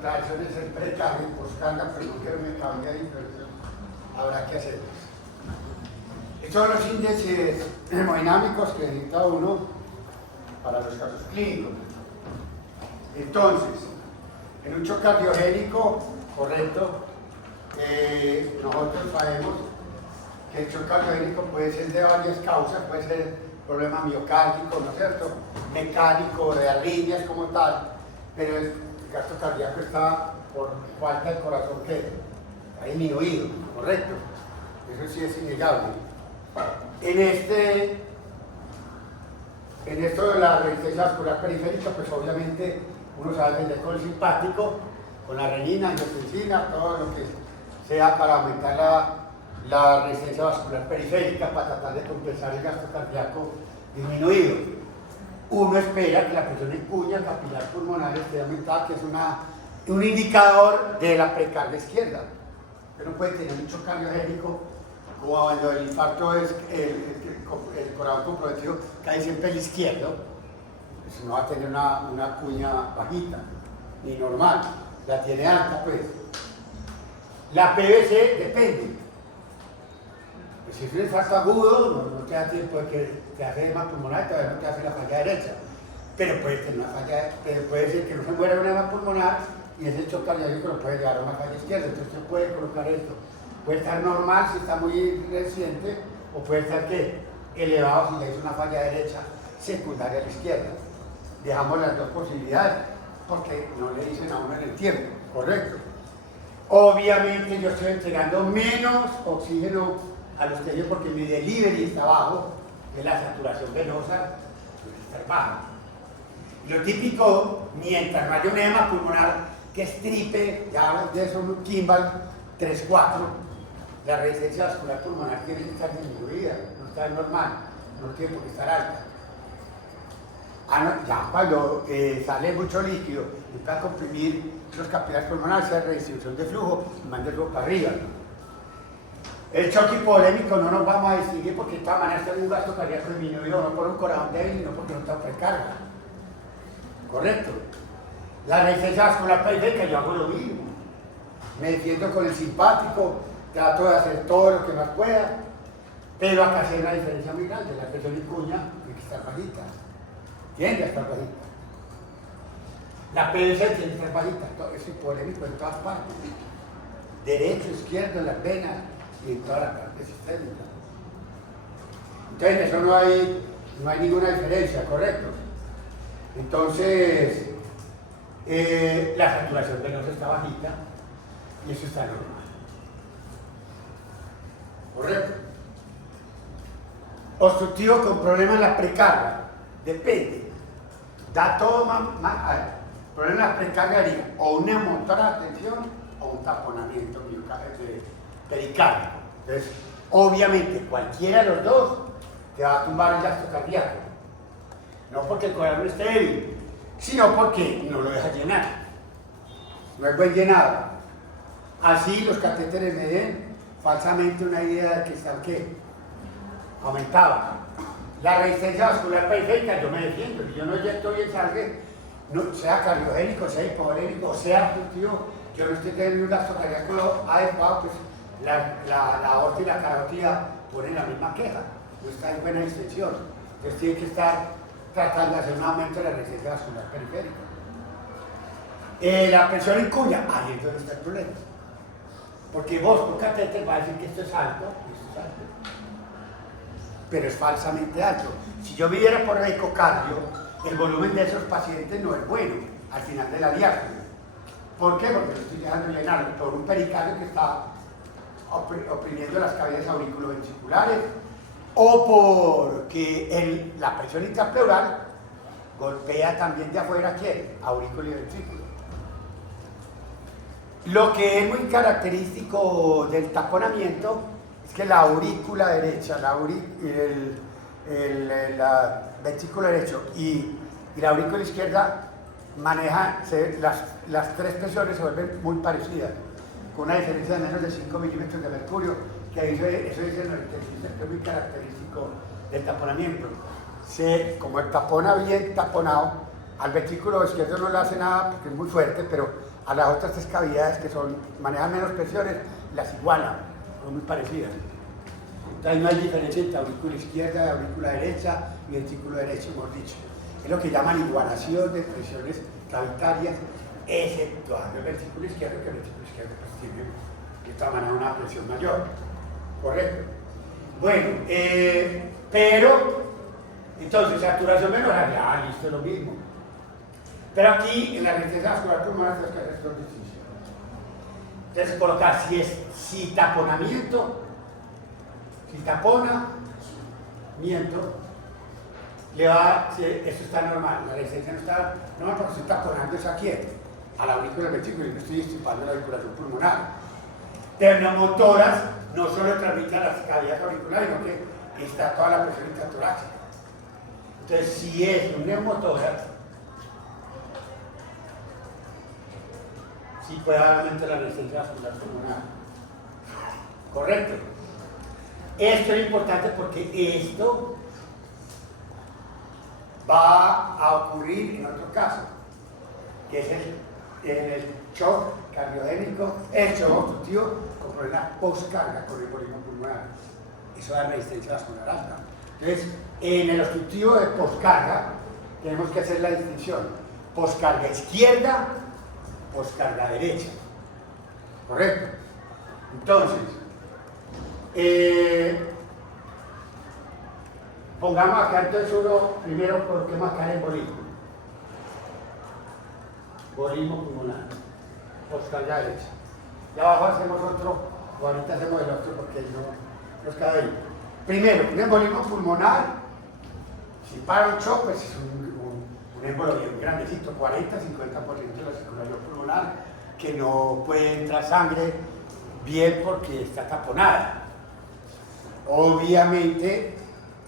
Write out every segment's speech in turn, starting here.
claro, eso es el precarga y poscarga, pero no quiero me cambie ahí, pero eso habrá que hacerlo. Estos son los índices hemodinámicos que necesita uno para los casos clínicos. Entonces, en un shock cardiogénico, correcto, nosotros sabemos que el shock cardiogénico puede ser de varias causas, puede ser problema miocárdico, ¿no es cierto?, mecánico, de arritmias como tal, pero el gasto cardíaco está por falta del corazón que ha disminuido, ¿correcto? Eso sí es innegable. En esto de la resistencia vascular periférica, pues obviamente uno se va a defender con el simpático, con la renina, angiotensina, todo lo que sea para aumentar la resistencia vascular periférica, para tratar de compensar el gasto cardíaco disminuido. Uno espera que la presión en cuña capilar pulmonar esté aumentada, que es un indicador de la precarga izquierda. Uno puede tener un shock cardiogénico cuando el infarto es el corazón comprometido, cae siempre el izquierdo, pues no va a tener una cuña bajita, ni normal, la tiene alta pues. La PVC depende. Pues si es un infarto agudo, no te da tiempo de que te hace edema pulmonar, todavía no te hace la falla derecha. Pero puede tener una falla, pero puede ser que no se muera de una edema pulmonar y ese shock cardíaco lo puede llevar a una falla izquierda. Entonces se puede colocar esto. Puede estar normal si está muy reciente, o puede estar ¿qué? Elevado si le hizo una falla derecha secundaria a la izquierda. Dejamos las dos posibilidades porque no le dicen a uno en el tiempo, ¿correcto? Obviamente yo estoy entregando menos oxígeno a los tejidos porque mi delivery está bajo, que la saturación venosa está baja. Lo típico, mientras no haya un edema pulmonar que estripe, ya de eso un Kimball 3-4, la resistencia vascular pulmonar tiene que estar disminuida, no está normal, no tiene por qué estar alta. Ya cuando sale mucho líquido y para comprimir los capilares pulmonares, sea redistribución de flujo y manda el flujo para arriba. El choque hipovolémico no nos vamos a distinguir porque de todas maneras está un gasto cardíaco disminuido, no por un corazón débil, sino porque no está precarga. ¿Correcto? La resistencia vascular periférica, yo hago lo mismo. Me defiendo con el simpático, trato de hacer todo lo que más pueda, pero acá sí hay una diferencia muy grande. La presión en cuña tiene que estar bajita, tiene que estar bajita. La PVC tiene que estar bajita, todo es hipovolémico en todas partes, derecho, izquierdo, en las venas y en toda la parte sistémica. Entonces en eso no hay ninguna diferencia, ¿correcto? Entonces la saturación venosa está bajita y eso está normal. ¿Correcto? Obstructivo con problema en la precarga. Depende. Da todo problema en la precarga haría o un motor de atención o un taponamiento pericárdico. Entonces, obviamente, cualquiera de los dos te va a tumbar el gasto cardíaco. No porque el corazón esté débil, sino porque no lo deja llenar. No es buen llenado. Así los catéteres me den falsamente una idea de que están ¿qué? Aumentaba. La resistencia vascular periférica, yo me defiendo, si yo no inyecto bien sangre, no, sea cardiogénico, sea hipovolémico, sea obstructivo, yo no estoy teniendo un gasto cardíaco adecuado, pues la aorta y la carótida ponen la misma queja, no está en buena extensión. Entonces tiene que estar tratando de hacer un aumento de la resistencia vascular periférica. La presión en cuña, ahí es donde está el problema. Porque vos con catéter vas a decir que esto es alto y esto es alto. Pero es falsamente alto. Si yo midiera por ecocardio, el volumen de esos pacientes no es bueno al final de la diástole. ¿Por qué? Porque lo estoy dejando llenar por un pericardio que está oprimiendo las cavidades auriculoventriculares o porque la presión intrapleural golpea también de afuera ¿quién? Aurículo y ventrículo. Lo que es muy característico del taponamiento es que la aurícula derecha, la ventrículo derecho y la aurícula izquierda manejan, las tres presiones se vuelven muy parecidas, con una diferencia de menos de 5 milímetros de mercurio, que eso dice el anestesista, que es muy característico del taponamiento. Como el tapona bien taponado, Al ventrículo izquierdo no le hace nada porque es muy fuerte, pero a las otras tres cavidades que manejan menos presiones, las igualan, son muy parecidas. Entonces no hay diferencia entre aurícula izquierda, aurícula derecha y ventrículo derecho, hemos dicho. Es lo que llaman igualación de presiones cavitarias, exceptuando el ventrículo izquierdo, que el ventrículo izquierdo pues, tiene de esta manera una presión mayor. ¿Correcto? Bueno, pero, entonces, saturación menor, listo, es lo mismo. Pero aquí, en la resistencia vascular pulmonar, tenemos que hacer estos ejercicios. Entonces, colocar si taponamiento, si taponamiento, eso está normal, la resistencia no está normal porque estoy taponando eso aquí, a la aurícula del ventrículo y me estoy disipando la circulación pulmonar. Pneumotoras no solo transmiten a las cavidades auriculares, sino que está toda la presión intratorácica. Entonces, si es un neumotórax, sí puede haber aumento de la resistencia vascular pulmonar. ¿Correcto? Esto es importante porque esto va a ocurrir en otro caso, que es el shock cardiogénico, el shock obstructivo con problema postcarga con embolismo pulmonar. Eso da resistencia vascular alta. Entonces, en el obstructivo de postcarga tenemos que hacer la distinción: postcarga izquierda, postcarga derecha. ¿Correcto? Entonces, pongamos acá entonces uno, primero coloquemos acá el embolismo. Embolismo pulmonar, postcarga derecha. Y abajo hacemos otro, o ahorita hacemos el otro porque no nos cabe ahí. Primero, un embolismo pulmonar, si para un shock, pues es un embolismo bien grandecito, 40-50% de la circulación pulmonar, que no puede entrar sangre bien porque está taponada. Obviamente,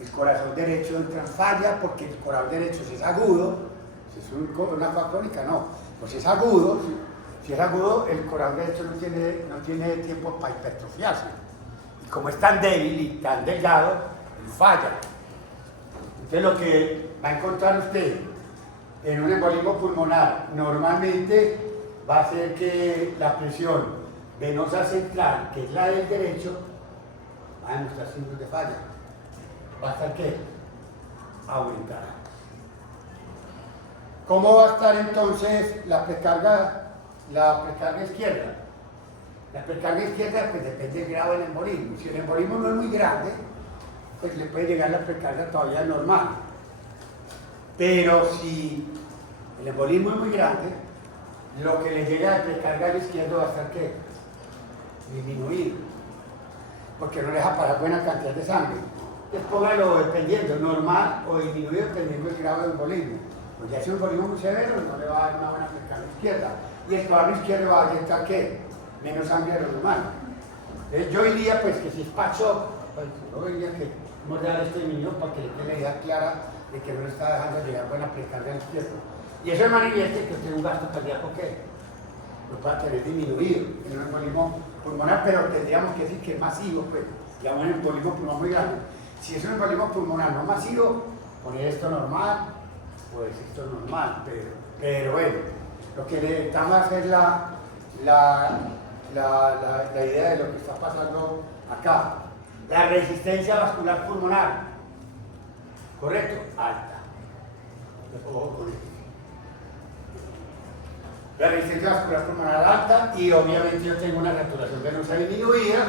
el corazón derecho entra en falla porque el corazón derecho, si es agudo, si es una cosa crónica, no, pues si es agudo, si es agudo, el corazón derecho no tiene tiempo para hipertrofiarse. Y como es tan débil y tan delgado, falla. Entonces lo que va a encontrar usted en un embolismo pulmonar normalmente va a ser que la presión venosa central, que es la del derecho, va a demostrar signos de falla. Va a estar ¿qué? Aumentada. ¿Cómo va a estar entonces la precarga izquierda? La precarga izquierda pues depende del grado del embolismo. Si el embolismo no es muy grande, pues le puede llegar la precarga todavía normal. Pero si el embolismo es muy grande, lo que le llega de precarga al izquierdo va a estar ¿qué? Disminuido. Porque no le deja pasar buena cantidad de sangre. Entonces póngalo dependiendo, normal o disminuido dependiendo del grado del embolismo. Pues ya si es un embolismo muy severo, no le va a dar una buena precarga izquierda. Y el cuadro izquierdo va a inyectar ¿qué? Menos sangre de lo normal. Entonces yo diría pues que si es pacho, pues yo diría que vamos a dar este disminuido para que le quede la idea clara de que no le está dejando llegar buena precarga al izquierdo. Y eso manifiesta que usted un gasto cardíaco ¿qué? Lo pueda tener disminuido en un embolismo pulmonar, pero tendríamos que decir que es masivo, pues, ya un embolismo pulmonar muy grande. Si es un embolismo pulmonar no masivo, poner esto normal, pues esto normal, pero bueno, lo que necesitamos hacer la idea de lo que está pasando acá. La resistencia vascular pulmonar, ¿correcto? Alta. Ojo con esto. La resistencia vascular pulmonar alta y obviamente yo tengo una saturación venosa disminuida,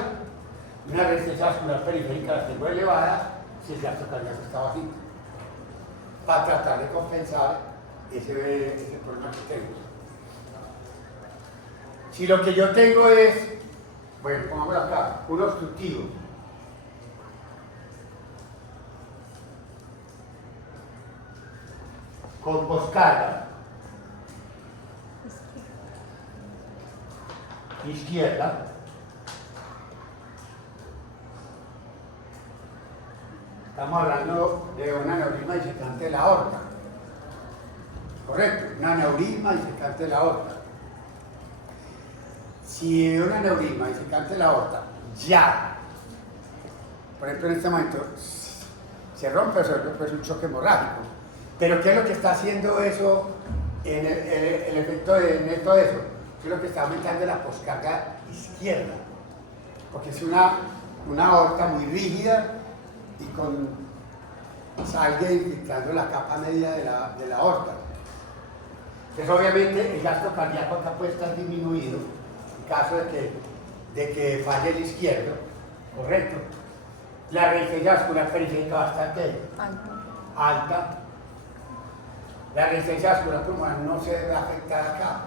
una resistencia vascular periférica la tengo elevada si el gasto cardíaco está bajito, para tratar de compensar ese problema que tengo. Si lo que yo tengo es, bueno, pongámoslo acá, un obstructivo, con poscarga izquierda, estamos hablando de un aneurisma disecante de la aorta, correcto, un aneurisma disecante de la aorta. Si un aneurisma disecante de la aorta ya, por ejemplo en este momento, se rompe o se rompe, es un choque hemorrágico, Pero ¿qué es lo que está haciendo eso, en el efecto de todo eso? ¿Qué es lo que está aumentando la poscarga izquierda? Porque es una aorta muy rígida y con sangre infiltrando la capa media de la aorta. Entonces obviamente el gasto cardíaco acá puede estar disminuido en caso de que falle el izquierdo, ¿correcto? La resistencia vascular periférica bastante alta. La resistencia vascular pulmonar no se debe afectar acá,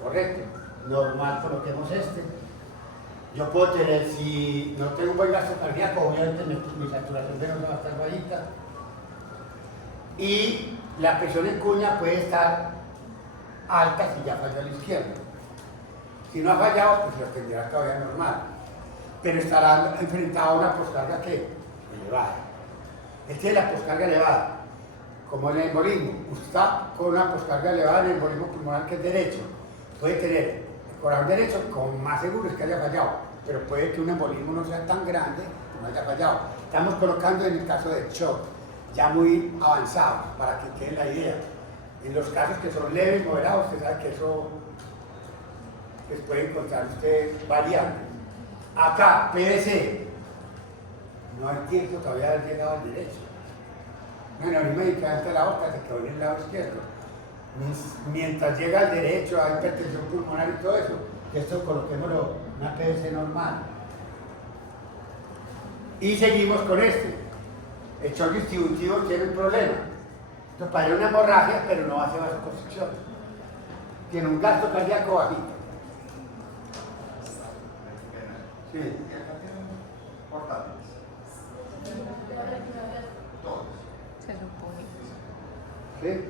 ¿correcto? Normal, coloquemos este. Yo puedo tener, si no tengo un buen gasto cardíaco, obviamente mi saturación venosa va a estar bajita. Y la presión en cuña puede estar alta si ya falló a la izquierda. Si no ha fallado, pues lo tendrá todavía normal. Pero estará enfrentado a una poscarga que elevada. Este es la poscarga elevada, como en el embolismo. Usted está con una poscarga elevada en el embolismo pulmonar que es derecho. Puede tener el corazón derecho, con más seguro es que haya fallado, pero puede que un embolismo no sea tan grande que no haya fallado. Estamos colocando en el caso de shock, ya muy avanzado, para que quede la idea. En los casos que son leves, moderados, usted sabe que eso pues puede encontrar usted variables. Acá, PVC, no hay tiempo todavía de haber llegado al derecho. Bueno, a mí me encanta la otra, se quedó en el lado izquierdo. Mientras llega al derecho, hay hipertensión pulmonar y todo eso, esto coloquémoslo una PVC normal. Y seguimos con este. El shock distributivo tiene un problema. Entonces, parece una hemorragia, pero no hace vasoconstricción. Tiene un gasto cardíaco bajito. Sí. Portátiles. Todos. Se supone. ¿Sí?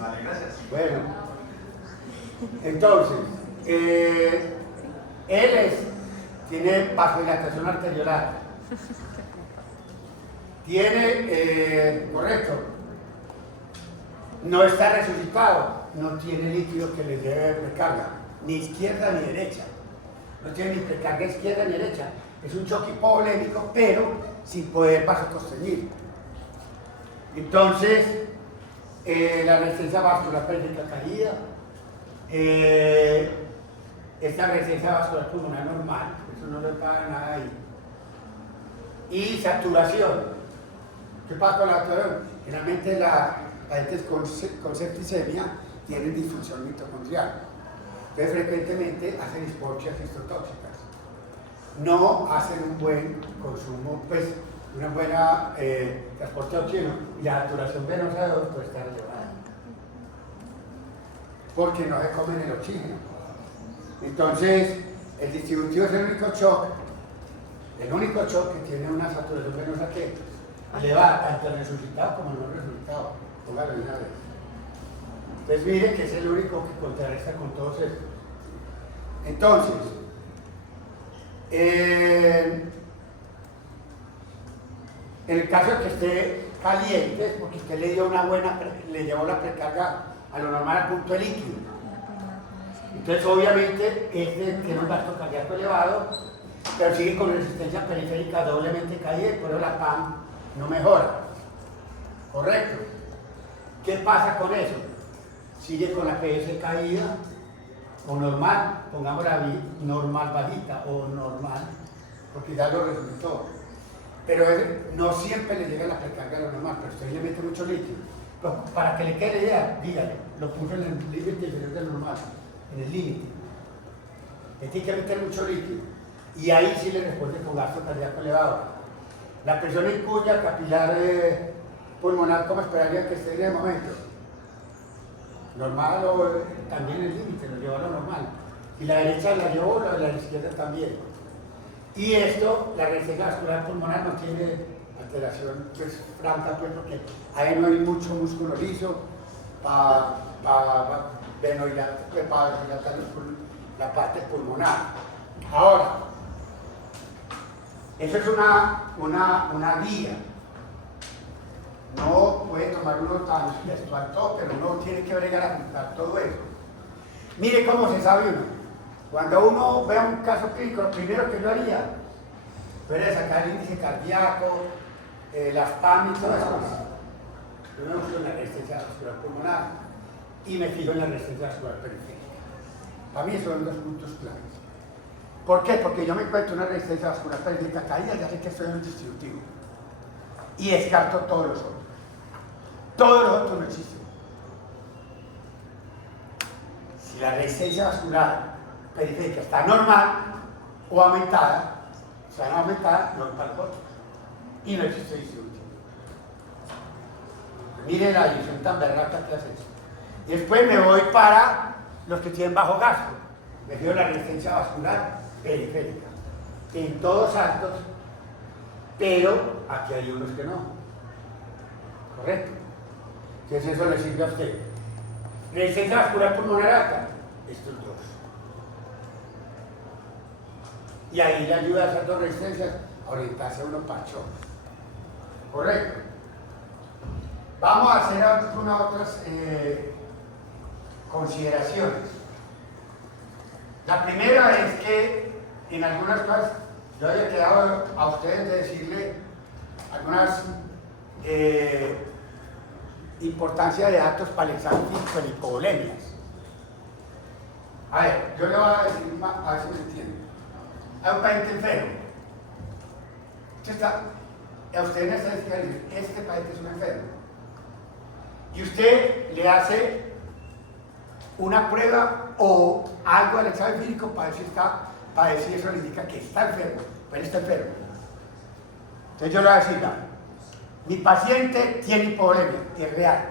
Vale, gracias. Bueno, entonces, tiene vasodilatación arteriolar. Tiene, correcto, no está resucitado, no tiene líquido que le lleve precarga, ni izquierda ni derecha. No tiene ni precarga izquierda ni derecha. Es un choque hipovolémico, pero sin poder vasoconstreñir. Entonces, la resistencia vascular periférica caída, esta resistencia vascular pulmonar normal, eso no le paga nada ahí. Y saturación. ¿Qué pasa con la saturación? Generalmente las pacientes con septicemia tienen disfunción mitocondrial. Entonces frecuentemente hacen hipoxias histotóxicas. No hacen un buen consumo, pues una buena transporte de oxígeno, y la saturación venosa de dos puede estar elevada. Porque no se comen el oxígeno. Entonces, el distributivo es el único shock que tiene una saturación venosa que elevada, tanto el resucitado como el no resucitado. Póngalo de una vez. Entonces, mire que es el único que contrarresta con todos estos. Entonces, en el caso de que esté caliente, porque usted le dio le llevó la precarga a lo normal al punto de líquido. Entonces, obviamente, tiene un gasto cardíaco elevado, pero sigue con resistencia periférica doblemente caída y por eso la PAM no mejora. ¿Correcto? ¿Qué pasa con eso? Sigue con la PS caída, o normal, pongamos la normal bajita, o normal, porque ya lo resultó. Pero no siempre le llega la precarga a lo normal, pero usted le mete mucho líquido. Pero para que le quede la idea, dígale, lo puso en el límite inferior del normal, en el límite. Le tiene que meter mucho líquido. Y ahí sí le responde con gasto cardíaco elevado. La presión en cuña capilar pulmonar, ¿cómo esperaría que esté en el momento? Normal o también el límite, lo llevó a lo normal. Y la derecha la llevó, la izquierda también. Y esto, la resistencia vascular pulmonar no tiene alteración pues, franca, pues, porque ahí no hay mucho músculo liso para dilatar la parte pulmonar. Ahora, eso es una guía. No puede tomar uno tan textual todo, pero uno tiene que bregar a juntar todo eso. Mire cómo se sabe uno. Cuando uno vea un caso clínico, lo primero que yo haría, puede sacar el índice cardíaco, las PAM y todo eso. Yo me uso en la resistencia vascular pulmonar y me fijo en la resistencia vascular periférica. Para mí esos son los puntos claves. ¿Por qué? Porque yo me encuentro una resistencia vascular periférica caída, ya sé que estoy en un distributivo. Y descarto todos los otros. Todos los otros no existen. Si la resistencia vascular periférica está normal o aumentada, no es para los otros. Y no existe distributivo. Mire la división tan berraca que hace eso. Y después me voy para los que tienen bajo gasto. Me fijo la resistencia vascular periférica. En todos altos, pero aquí hay unos que no. ¿Correcto? Entonces eso le sirve a usted. Resistencia vascular pulmonar alta, estos dos. Y ahí le ayuda a esas dos resistencias a orientarse a uno pacho. ¿Correcto? Vamos a hacer algunas otras consideraciones. La primera es que en algunas cosas yo había quedado a ustedes de decirle algunas importancia de datos para el examen físico en hipovolemias. A ver, yo le voy a decir, a ver si me entienden. Hay un paciente enfermo. A usted en esta estadística le dice, este paciente es un enfermo. Y usted le hace una prueba o algo al examen físico para ver si eso le indica que está enfermo, pero está enfermo. Entonces yo le voy a decir, mi paciente tiene hipovolemia, es real.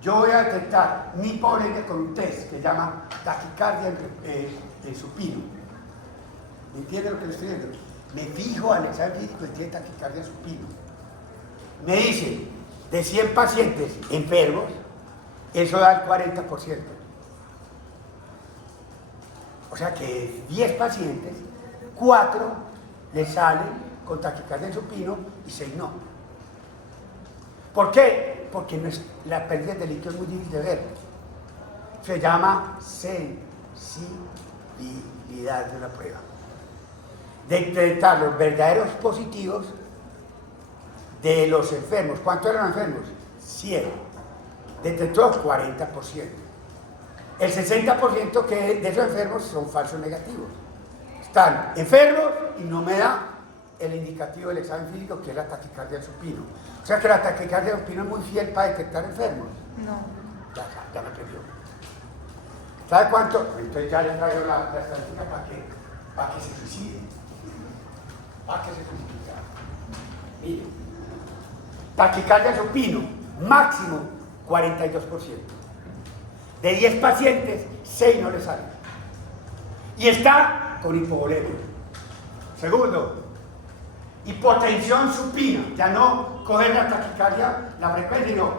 Yo voy a detectar mi hipovolemia con un test que se llama taquicardia en supino. ¿Me entiende lo que le estoy diciendo? Me fijo al examen físico y tiene taquicardia en supino. Me dice, de 100 pacientes enfermos, eso da el 40%. O sea que de 10 pacientes, 4 le salen con taquicardia en supino y 6 no. ¿Por qué? Porque la pérdida de líquido es muy difícil de ver. Se llama sensibilidad de la prueba. De detectar los verdaderos positivos de los enfermos. ¿Cuántos eran enfermos? 100. Detectó 40%. El 60% de esos enfermos son falsos negativos. Están enfermos y no me da el indicativo del examen físico, que es la taquicardia del supino. O sea que la taquicardia del supino es muy fiel para detectar enfermos. No. Ya me perdió. ¿Sabe cuánto? Entonces ya le traigo la estadística para que se suicide. Para que se suicide. Mire. Taquicardia del supino, máximo 42%. De 10 pacientes, 6 no le salen. Y está con hipovolemia. Segundo, hipotensión supina. Ya no coger la taquicardia, la frecuencia, no.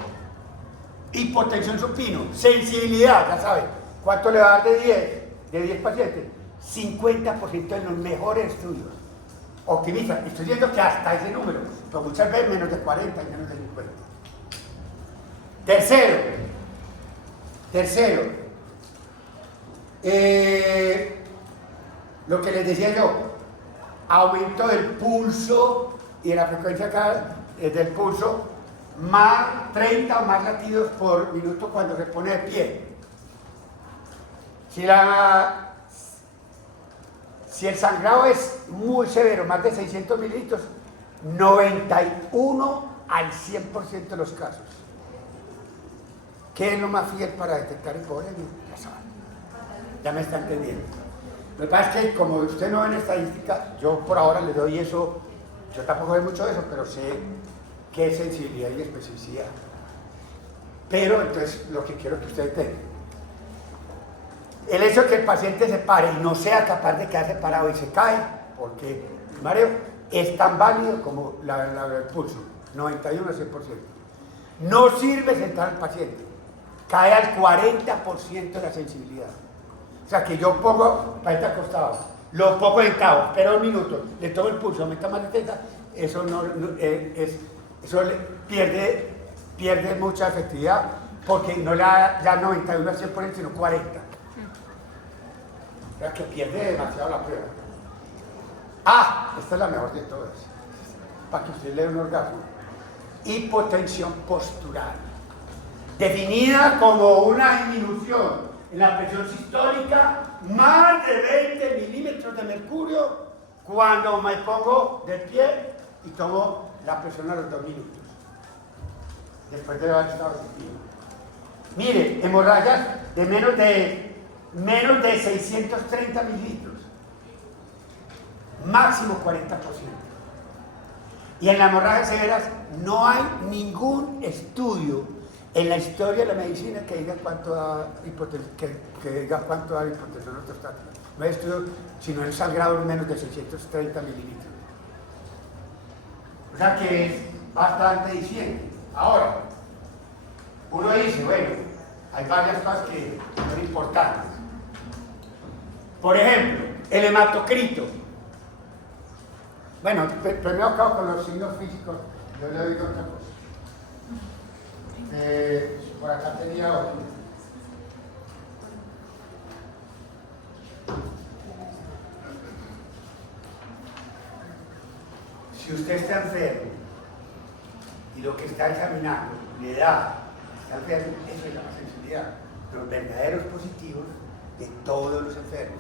Hipotensión supino. Sensibilidad, ya saben. ¿Cuánto le va a dar de 10 pacientes? 50% en los mejores estudios. Optimiza. Estoy diciendo que hasta ese número, pero muchas veces menos de 40 y menos de 50. Tercero, lo que les decía yo, aumento del pulso y de la frecuencia del pulso, más 30 o más latidos por minuto cuando se pone de pie. Si el sangrado es muy severo, más de 600 mililitros, 91 al 100% de los casos. ¿Qué es lo más fiel para detectar hipovolemia? Ya saben. Ya me está entendiendo. Lo que pasa es que como usted no ve en estadística, yo por ahora le doy eso, yo tampoco veo mucho de eso, pero sé qué es sensibilidad y especificidad. Pero entonces lo que quiero que ustedes tengan. El hecho de que el paciente se pare y no sea capaz de quedarse parado y se cae, porque el mareo es tan válido como el pulso, 91 al 100%. No sirve sentar al paciente, cae al 40% de la sensibilidad. O sea que yo pongo el paciente acostado, lo pongo sentado, espero 2 minutos, le tomo el pulso, aumenta más de 30, eso pierde mucha efectividad, porque no le da ya 91 al 100%, sino 40%. O sea que pierde demasiado la prueba. Esta es la mejor de todas. para que usted lea un orgasmo. Hipotensión postural, definida como una disminución en la presión sistólica más de 20 milímetros de mercurio cuando me pongo de pie y tomo la presión a los 2 minutos, después de haber estado activo. Mire, hemorragias de menos de 630 mililitros, máximo 40%. Y en las hemorragias severas no hay ningún estudio en la historia de la medicina que diga cuánto da hipotensión ortostática. No hay estudio, sino en sangrado menos de 630 mililitros. O sea que es bastante diciente. Ahora, uno dice, bueno, hay varias cosas que son importantes. Por ejemplo, el hematocrito. Bueno, primero acabo con los signos físicos, yo le digo otra cosa. Por acá tenía otro. Si usted está enfermo y lo que está examinando le da, está enfermo, eso es la sensibilidad. Los verdaderos positivos de todos los enfermos.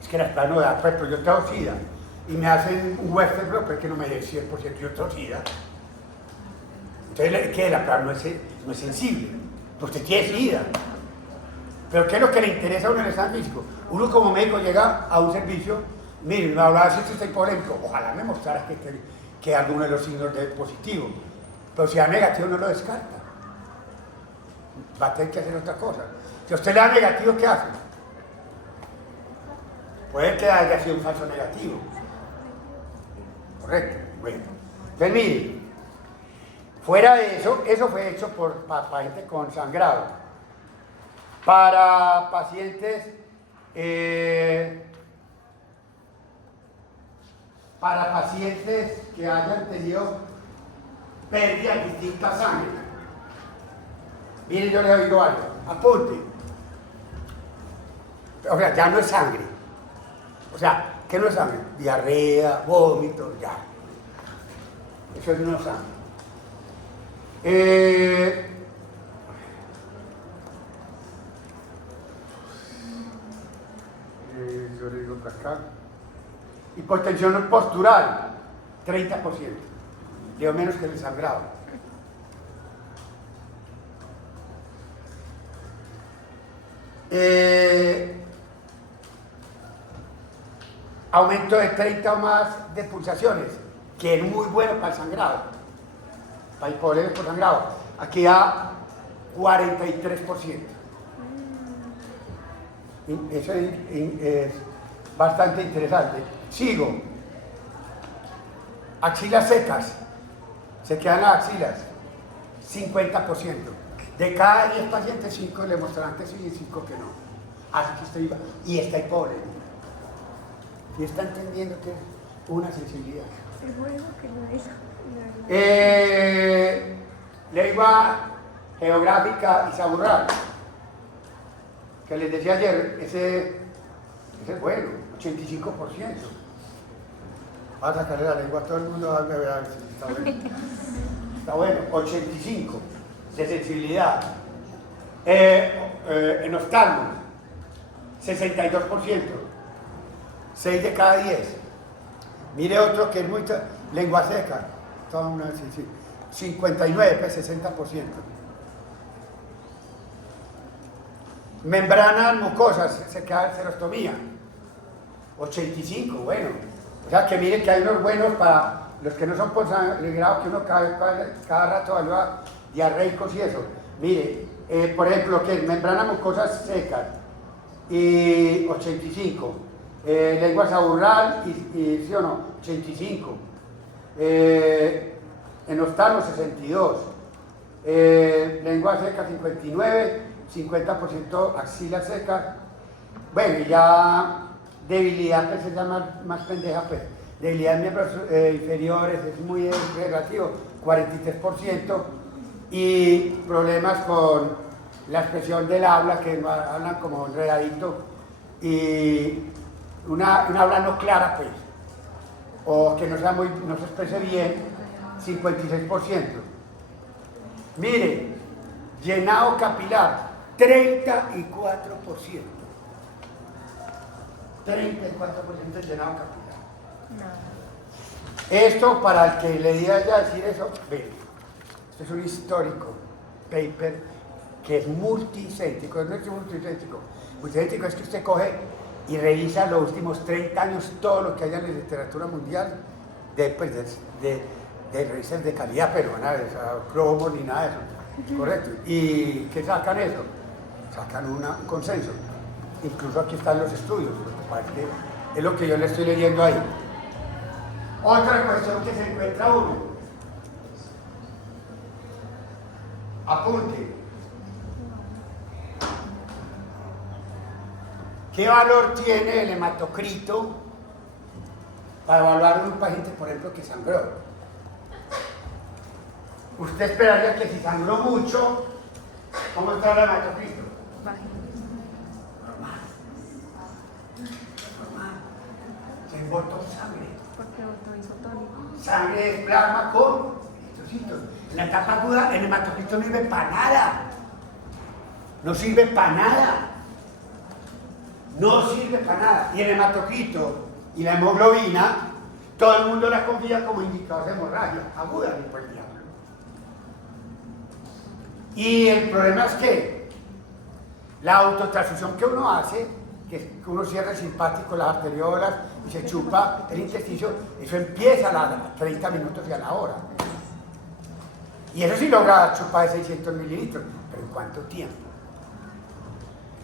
Es que la plata no da, pues yo tengo SIDA y me hacen un Western blot, pero es que no me da el 100% yo tengo SIDA. Entonces, ¿qué? La plata no es sensible, pues usted tiene SIDA. Pero ¿qué es lo que le interesa a uno en el examen físico? Uno como médico llega a un servicio, mire, me hablaba si esto está polémico, ojalá me mostrara que alguno de los signos es positivo, pero si da negativo no lo descarta, va a tener que hacer otra cosa. Si a usted le da negativo, ¿qué hace? Puede que haya sido un falso negativo, correcto, bueno, entonces mire, fuera de eso fue hecho para gente con sangrado, para pacientes que hayan tenido pérdida de distinta sangre. Mire, yo le digo algo, apunte. O sea, ya no es sangre. O sea, ¿qué no es sangre? Diarrea, vómito, ya. Eso no es sangre. Yo le digo acá. Hipotensión postural, 30%. Digo menos que el sangrado. Aumento de 30 o más de pulsaciones, que es muy bueno para el sangrado, para el problema por sangrado. Aquí da 43%. Eso es bastante interesante. Sigo. Axilas secas. Se quedan las axilas. 50%. De cada 10 pacientes, 5 le mostrarán que sí y 5 que no. Así que usted iba. Y está hipólisis. ¿Y está entendiendo que es una sensibilidad? Lengua geográfica y saburral, que les decía ayer, ese es bueno, 85%. Va a sacarle la lengua a todo el mundo, a ver si está bueno. Está bueno, 85% de sensibilidad. En oftalmos, 62%. 6 de cada 10. Mire otro que es muy lengua seca, 59, pues 60%. Membranas mucosas, se queda serostomía, 85, bueno. O sea que miren que hay unos buenos para los que no son consanguinados, que uno cada rato evalúa diarreicos y eso. Mire, por ejemplo, que membranas mucosas secas, y 85. Lengua saburral y sí o no, 85. En oftalmos 62. Lengua seca 59, 50% axila seca. Bueno, y ya debilidad, pues es la más pendeja, pues. Debilidad en miembros inferiores es muy relativo, 43%. Y problemas con la expresión del habla, que hablan como enredadito. Y una habla no clara, pues. o que no se exprese bien, 56%. Mire, llenado capilar, 34%. 34% de llenado capilar. Esto, para el que le diga ya decir eso, ve, esto es un histórico paper que es multicéntrico, no es multicéntrico. Multicéntrico es que usted coge y revisa los últimos 30 años todo lo que haya en la literatura mundial de revistas de calidad, pero nada de cromos ni nada de eso. Correcto. ¿Y qué sacan eso? Sacan un consenso. Incluso aquí están los estudios, lo que pasa es que es lo que yo le estoy leyendo ahí. Otra cuestión que se encuentra uno. Apunte. ¿Qué valor tiene el hematocrito para evaluar a un paciente, por ejemplo, que sangró? Usted esperaría que si sangró mucho, ¿cómo está el hematocrito? Normal. Normal. Se botó sangre. Porque botó isotónico. Sangre es plasma con eritrocitos. En la etapa aguda, el hematocrito no sirve para nada. No sirve para nada. No sirve para nada. Y el hematocrito y la hemoglobina, todo el mundo la confía como indicador de hemorragia aguda, ni por el diablo. Y el problema es que la autotransfusión que uno hace, que uno cierra el simpático, las arteriolas y se chupa el intestino, eso empieza a las 30 minutos y a la hora. Y eso sí logra chupar de 600 mililitros, pero ¿en cuánto tiempo?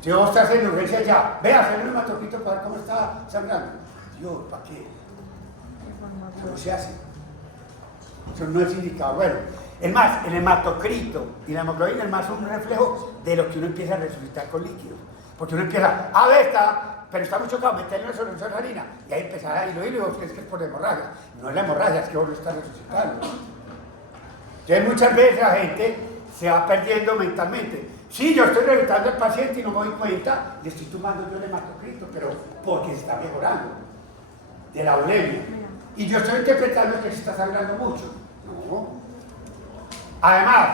Si vos estás en urgencia ya, ve a hacer el hematocrito para ver cómo está sangrando. Dios, ¿para qué? Eso no se hace. Eso no es indicador. Bueno, es más, el hematocrito y la hemoglobina es más un reflejo de lo que uno empieza a resucitar con líquidos. Porque uno empieza, a ver, pero está muy chocado, meterle una solución de harina. Y ahí empezará a hilo y vos crees que es por la hemorragia. No es la hemorragia, es que vos lo estás resucitando. Entonces muchas veces la gente se va perdiendo mentalmente. Sí, yo estoy revisando al paciente y no me doy cuenta, le estoy tomando yo el hematocrito, pero porque se está mejorando de la bulimia. Y yo estoy interpretando que se está sangrando mucho. No. Además,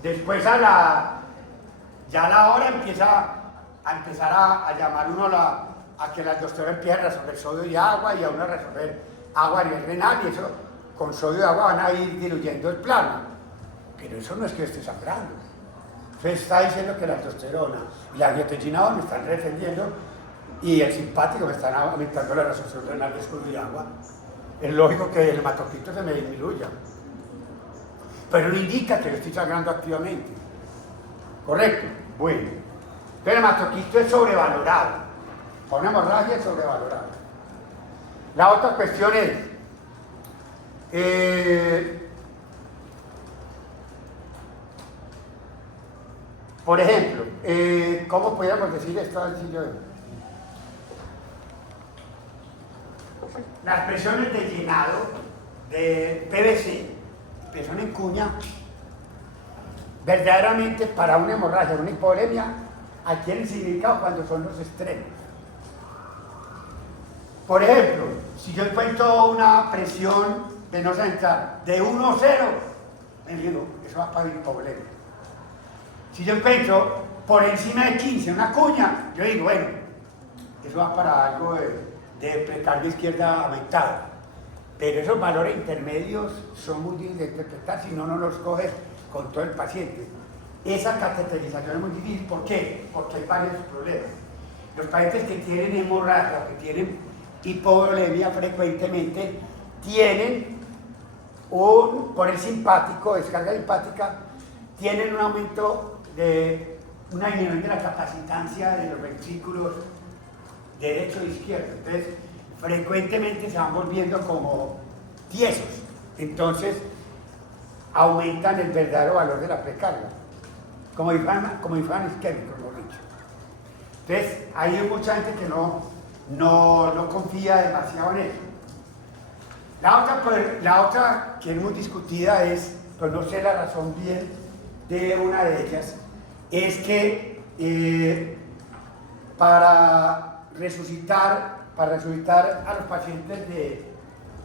después ya a la hora empieza a empezar a llamar uno a que la doctora empiece a resolver sodio y agua y a uno a resolver agua a nivel renal y eso, con sodio y agua van a ir diluyendo el plasma. Pero eso no es que esté sangrando. Se está diciendo que la testosterona y la angiotensina me están defendiendo y el simpático me están aumentando la resolución renal de sodio y agua. Es lógico que el hematocrito se me disminuya. Pero no indica que yo estoy sangrando activamente. ¿Correcto? Bueno. Pero el hematocrito es sobrevalorado. Para una hemorragia es sobrevalorado. La otra cuestión es, por ejemplo, ¿cómo podríamos decir esto al sencillo? Las presiones de llenado de PVC, presión en cuña, verdaderamente para una hemorragia, una hipovolemia, adquieren significado cuando son los extremos. Por ejemplo, si yo encuentro una presión venosa central de 1 a 0, me digo, eso va para hipovolemia. Si yo encuentro por encima de 15 una cuña, yo digo, bueno, eso va para algo de precardia izquierda aumentado. Pero esos valores intermedios son muy difíciles de interpretar si no los coges con todo el paciente. Esa cateterización es muy difícil. ¿Por qué? Porque hay varios problemas. Los pacientes que tienen hemorragia o que tienen hipovolemia frecuentemente tienen por el simpático, descarga simpática, tienen un aumento de una disminución de la capacitancia de los ventrículos derecho e izquierdo. Entonces, frecuentemente se van volviendo como tiesos. Entonces, aumentan el verdadero valor de la precarga. Como inflaman isquémicos, mejor dicho. Entonces, hay mucha gente que no confía demasiado en eso. La otra que es muy discutida es, pues no sé la razón bien de una de ellas, es que para resucitar a los pacientes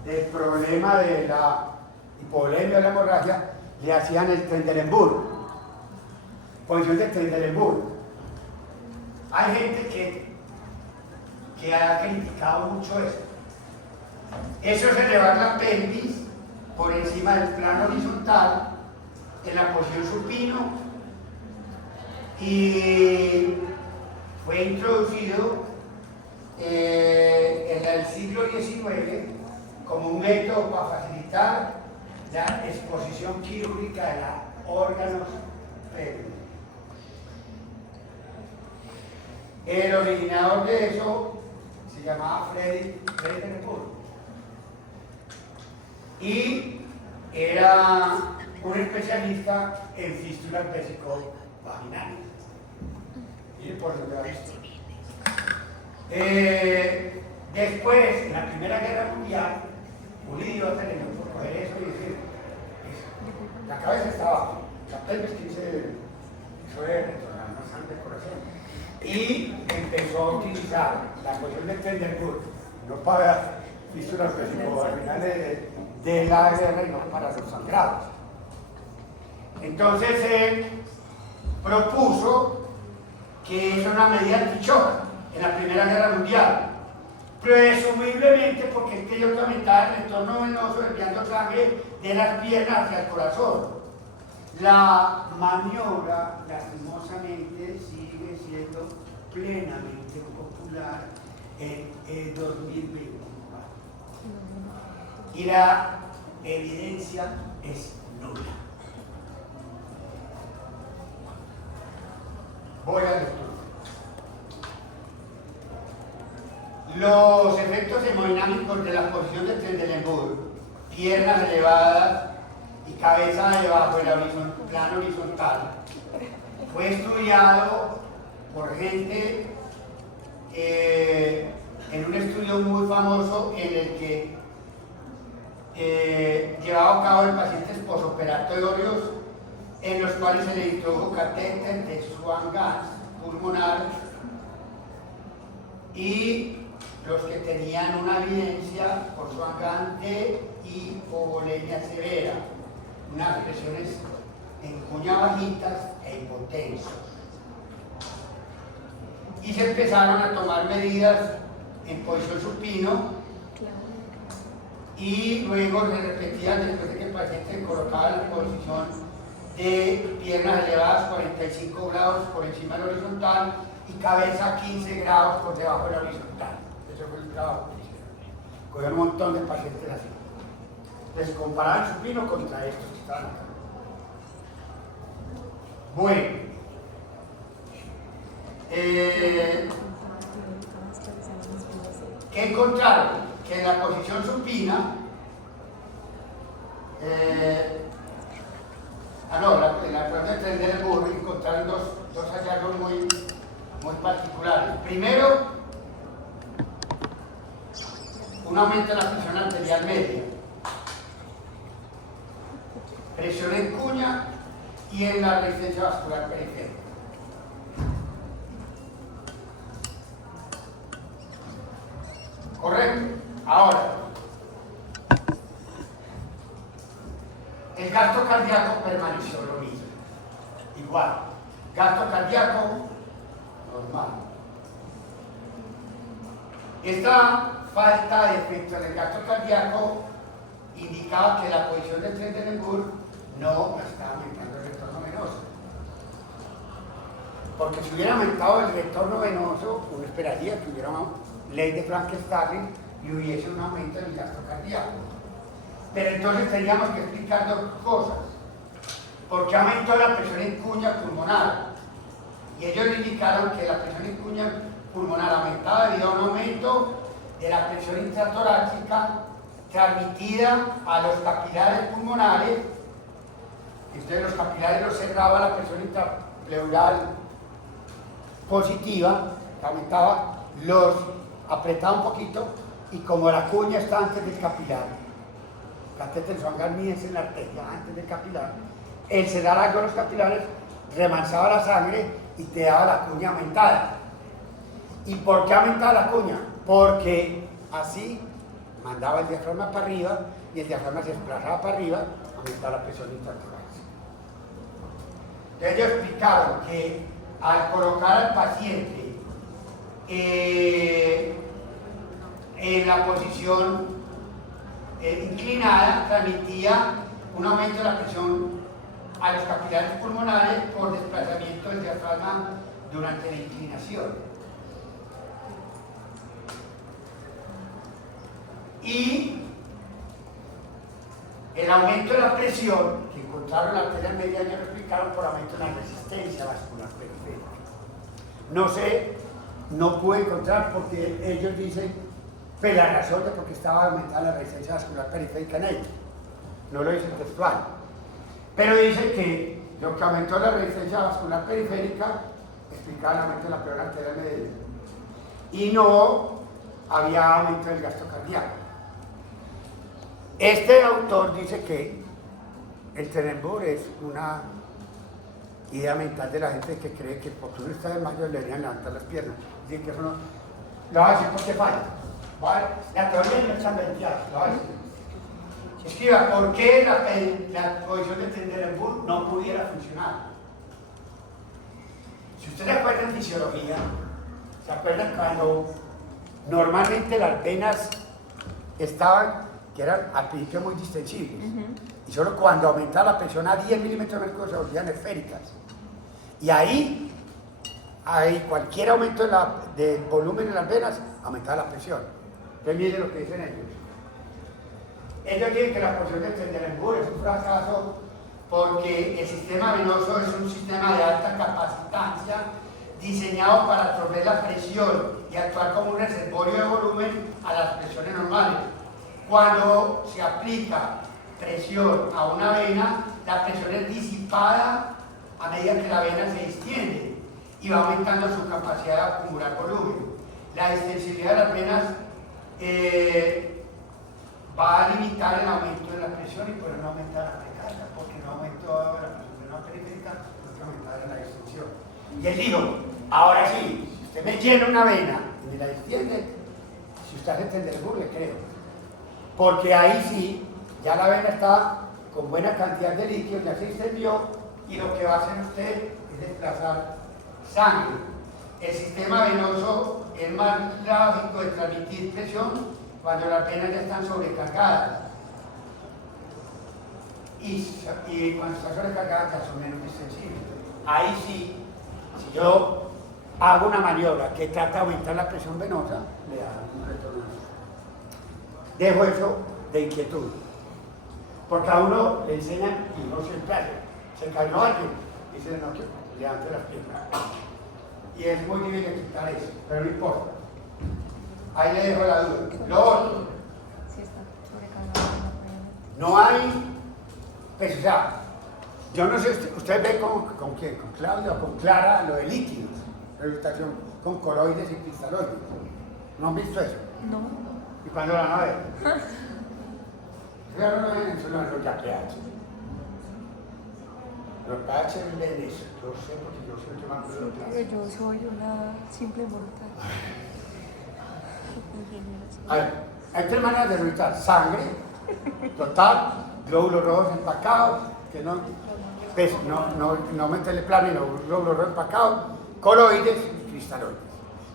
del problema de la hipovolemia o la hemorragia, le hacían el Trendelenburg, posición de Trendelenburg. Hay gente que ha criticado mucho eso. Eso es elevar la pelvis por encima del plano horizontal en la posición supino, y fue introducido en el siglo XIX como un método para facilitar la exposición quirúrgica de los órganos pélvicos. El originador de eso se llamaba Trendelenburg y era un especialista en fístulas vesico-vaginales. Y por lo que ha visto. Después, en la Primera Guerra Mundial, un idiota le dio por coger eso y decir, la cabeza está abajo, la pelvis que dice, eso es retornar más sangre del corazón. Y empezó a utilizar la cuestión del Trendelenburg, no para fístulas vesico-vaginales de la guerra y no para los sangrados. Entonces él propuso que es una medida anti-shock en la Primera Guerra Mundial, presumiblemente porque es que ellos aumentaban el entorno venoso enviando sangre de las piernas hacia el corazón. La maniobra, lastimosamente, sigue siendo plenamente popular en el 2021 y la evidencia es nula. Voy al estudio. Los efectos hemodinámicos de la posición de Trendelenburg, piernas elevadas y cabeza debajo del plano horizontal, fue estudiado por gente en un estudio muy famoso en el que llevaba a cabo en pacientes posoperatorios en los cuales se le introdujo catéter de Swan-Ganz pulmonar y los que tenían una evidencia por Swan-Ganz de hipovolemia severa, unas presiones en cuña bajitas e hipotensos. Y se empezaron a tomar medidas en posición supino y luego se repetían después de que el paciente se colocaba en la posición de piernas elevadas 45 grados por encima del horizontal y cabeza 15 grados por debajo del horizontal. Eso fue el trabajo que hicieron. Cogieron un montón de pacientes así. Les comparaban el supino contra estos que estaban acá. Bueno. ¿Qué encontraron? Que en la posición supina en la prueba de Trendelenburg encontraron dos hallazgos muy particulares. Primero, un aumento en la presión arterial media, presión en cuña y en la resistencia vascular periférica. ¿Correcto? Ahora, el gasto cardíaco permaneció lo mismo. Igual, gasto cardíaco normal. Esta falta de efecto en el gasto cardíaco indicaba que la posición de Trendelenburg no estaba aumentando el retorno venoso. Porque si hubiera aumentado el retorno venoso, uno esperaría que hubiera una ley de Frank-Starling y hubiese un aumento en el gasto cardíaco. Pero entonces teníamos que explicar dos cosas. ¿Por qué aumentó la presión en cuña pulmonar? Y ellos indicaron que la presión en cuña pulmonar aumentaba debido a un aumento de la presión intratorácica transmitida a los capilares pulmonares. Entonces los capilares los cerraba la presión intrapleural positiva, que aumentaba, los apretaba un poquito, y como la cuña está antes del capilar, catéter Swan-Ganz mide en la arteria antes del capilar, el cerrar algo de los capilares remansaba la sangre y te daba la cuña aumentada. ¿Y por qué aumentaba la cuña? Porque así mandaba el diafragma para arriba y el diafragma se desplazaba para arriba, aumentaba la presión intratorácica. Entonces ellos explicaron que al colocar al paciente en la posición inclinada, transmitía un aumento de la presión a los capilares pulmonares por desplazamiento del diafragma durante la inclinación. Y el aumento de la presión que encontraron en la arteria media ya lo explicaron por aumento de la resistencia vascular periférica. No sé, no pude encontrar porque ellos dicen, pero la razón de por qué estaba aumentada la resistencia vascular periférica en ellos. No lo dicen textual. Pero dicen que lo que aumentó la resistencia vascular periférica explicaba el aumento de la presión arterial media. Y no había aumento del gasto cardíaco. Este autor dice que el Trendelenburg es una idea mental de la gente que cree que porque uno está de mayo le deberían levantar las piernas. Dicen que eso no. Lo va a decir porque falla. ¿Vale? La teoría no está venteada. Lo va a decir. Escriba, ¿por qué la posición de Trendelenburg no pudiera funcionar? Si ustedes se acuerdan en fisiología, ¿se acuerdan cuando normalmente las venas estaban, que eran al principio muy distensibles, y solo cuando aumentaba la presión a 10 milímetros de mercurio se volvían esféricas? Y ahí cualquier aumento del volumen en las venas aumentaba la presión. Entonces miren lo que dicen ellos. Ellos dicen que la posición de Trendelenburg es un fracaso porque el sistema venoso es un sistema de alta capacitancia diseñado para absorber la presión y actuar como un reservorio de volumen a las presiones normales. Cuando se aplica presión a una vena, la presión es disipada a medida que la vena se extiende y va aumentando su capacidad de acumular volumen. La distensibilidad de las venas va a limitar el aumento de la presión y por eso no aumentar la precarga, porque no aumentó la presión venosa periférica, no que aumentar la distensión. Y él dijo, ahora sí, si usted me llena una vena y me la extiende, si usted hace Trendelenburg, le creo. Porque ahí sí, ya la vena está con buena cantidad de líquido, ya se extendió, y lo que va a hacer usted es desplazar sangre. El sistema venoso es más lógico de transmitir presión cuando las venas ya están sobrecargadas. Y cuando están sobrecargadas ya son menos distensibles. Ahí sí, si yo hago una maniobra que trata de aumentar la presión venosa, le da un retorno. Dejo eso de inquietud. Porque a uno le enseñan y no se hace. Se cayó alguien y dice, no, que levante las piernas. Y es muy difícil quitar eso, pero no importa. Ahí le dejo la duda. Lo otro. Sí está sobrecargado. No hay, pues o sea, yo no sé, usted ve con quién, con Claudia o con Clara, lo de líquidos, resucitación con coloides y cristaloides. ¿No han visto eso? No. ¿Y cuándo la van a ver? Claro, no ven, eso no es lo que pH. Los pH ven eso, yo sé porque yo soy más de los Porque yo soy una simple mortal. A ver, hay tres maneras de resucitar: sangre, total, glóbulos rojos empacados, que no meterle plano y los glóbulos rojos empacados, coloides y cristaloides.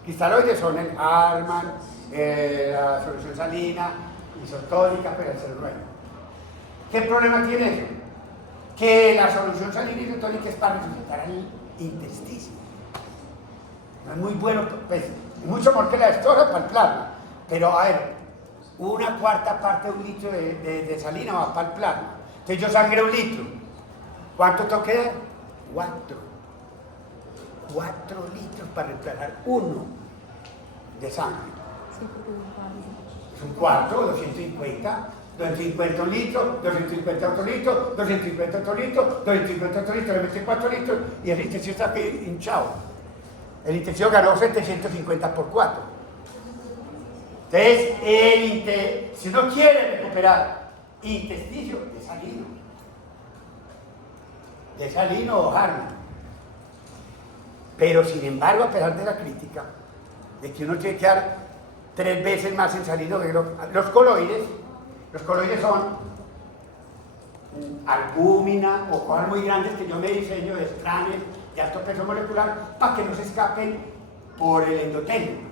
Cristaloides son el Harman, la solución salina, isotónica, pero el celuloide. ¿Qué problema tiene eso? Que la solución salina isotónica es para resucitar el intestino. No es muy bueno, pues, mucho mejor que la destroza para el plasma. Pero a ver, una cuarta parte de un litro de salina va para el plasma. Entonces yo sangré 1 litro. ¿Cuánto tengo que dar? 4. 4 litros para reemplazar 1 de sangre. Sí, porque es Es un cuarto, 250. 250 un litro, 250 otro litro, 250 otro litro, 250 otro litro, le metí 4 litros y el intestino está aquí hinchado. El intestino ganó 750 por 4. Entonces, si uno quiere recuperar intestino, de salino o Harman. Pero sin embargo, a pesar de la crítica, de que uno tiene que dar 3 veces más en salir que los coloides. Los coloides son albúmina o cosas muy grandes que yo me diseño de estranes de alto peso molecular para que no se escapen por el endotelio.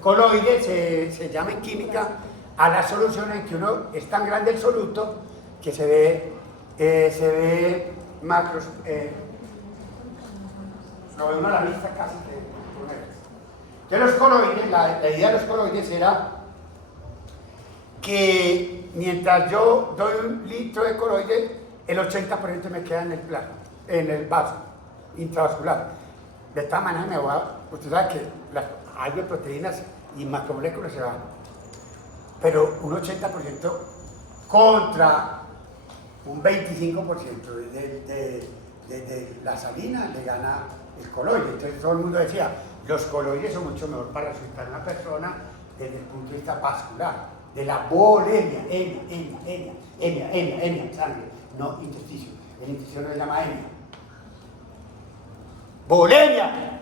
Coloide se llama en química a la solución en que uno es tan grande el soluto que se ve macros, lo ve uno a la vista casi que entonces los coloides, la idea de los coloides era que mientras yo doy 1 litro de coloide, el 80% me queda en el plasma, en el vaso intravascular. De esta manera me voy a, usted sabe que algo de proteínas y macromoléculas se van, pero un 80% contra un 25% de la salina le gana el coloide. Entonces todo el mundo decía, los coloides son mucho mejor para resucitar a una persona desde el punto de vista vascular, de la volemia, emia, sangre, no intersticio. El intersticio se llama emia. Volemia.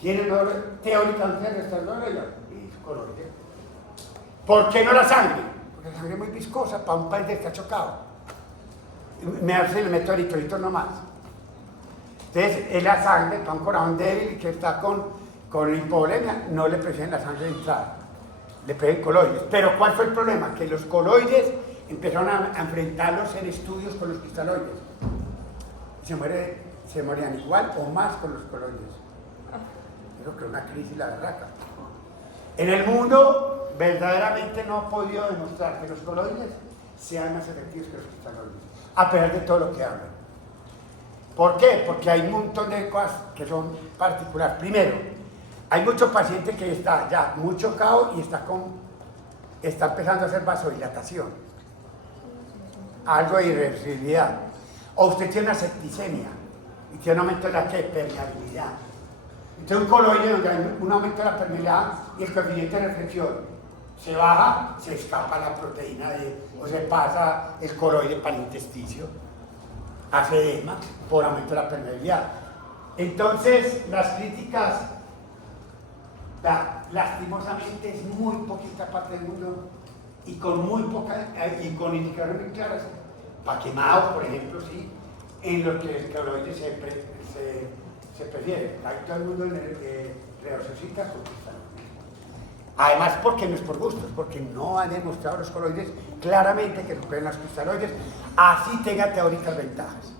¿Quién es mejor teóricamente restaurador? Y coloide. ¿Por qué no la sangre? Porque la sangre es muy viscosa para un país que está chocado. Me hace el meto eritrocitos nomás. Entonces, es la sangre para un corazón débil que está con hipovolemia, no le prefieren la sangre de entrada, le prefieren coloides. Pero ¿cuál fue el problema? Que los coloides empezaron a enfrentarlos en estudios con los cristaloides. Se morían igual o más con los coloides. Creo que una crisis la berraca. En el mundo, verdaderamente no ha podido demostrar que los coloides sean más efectivos que los cristaloides, a pesar de todo lo que hablan. ¿Por qué? Porque hay un montón de cosas que son particulares. Primero, hay muchos pacientes que está ya muy chocado y está empezando a hacer vasodilatación, algo de irreversibilidad. O usted tiene una septicemia y tiene un aumento de la permeabilidad. Entonces un coloide donde hay un aumento de la permeabilidad y el coeficiente de reflexión se baja, se escapa la proteína o se pasa el coloide para el intesticio, hace edema por aumento de la permeabilidad. Entonces las críticas, lastimosamente es muy poquita parte del mundo y con muy poca, y con indicadores muy claros, para quemados por ejemplo, sí, en lo que el coloide se prefiere. Hay todo el mundo resucita con cristaloides. Además, porque no es por gustos, porque no han demostrado los coloides claramente que superen los cristaloides, así tenga teóricas ventajas.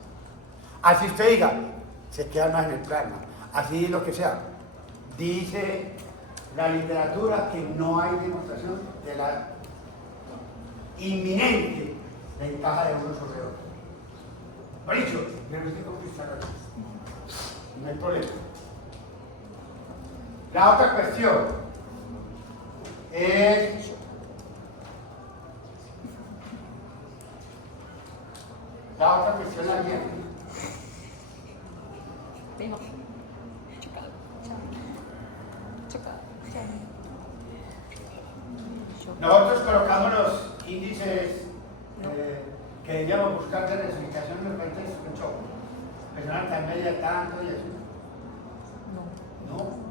Así usted diga, se queda más en el plasma, así lo que sea. Dice la literatura que no hay demostración de la inminente ventaja de uno sobre otro. Por eso, resucita con cristaloides. No hay problema. La otra cuestión es la siguiente. Nosotros colocamos los índices que debíamos buscar de resucitación en los países con choque. Personas tan media tanto y eso. No.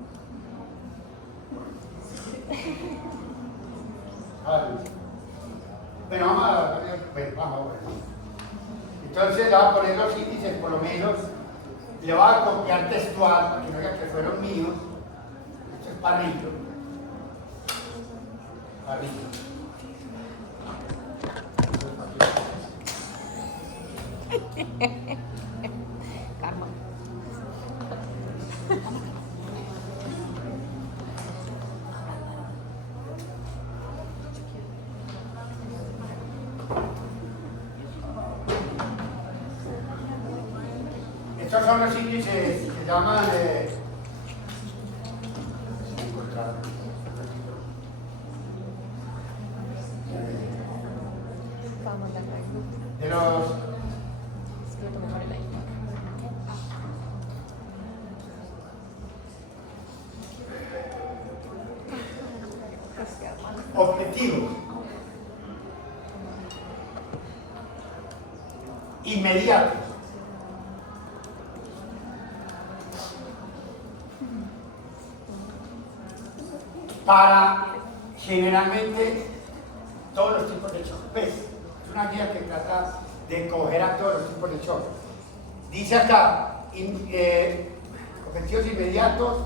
Bueno, vamos a ver. Entonces le voy a poner los índices, por lo menos, le voy a copiar textual para que no diga que fueron míos. Esto es Parrillo. Karma. Estos son los índices que se llaman de los objetivos inmediatos. para generalmente todos los tipos de shock. ¿Ves? Es una guía que trata de coger a todos los tipos de shock. Dice acá, objetivos inmediatos,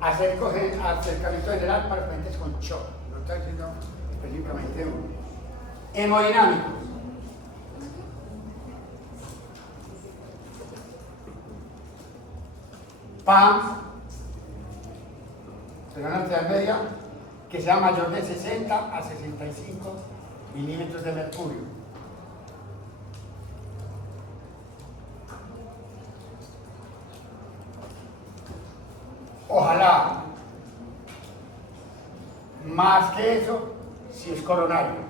acercamiento general para pacientes con shock. No está diciendo específicamente uno. Hemodinámicos. PAM, presión arterial media, que sea mayor de 60 a 65 milímetros de mercurio. Ojalá, más que eso, si es coronario,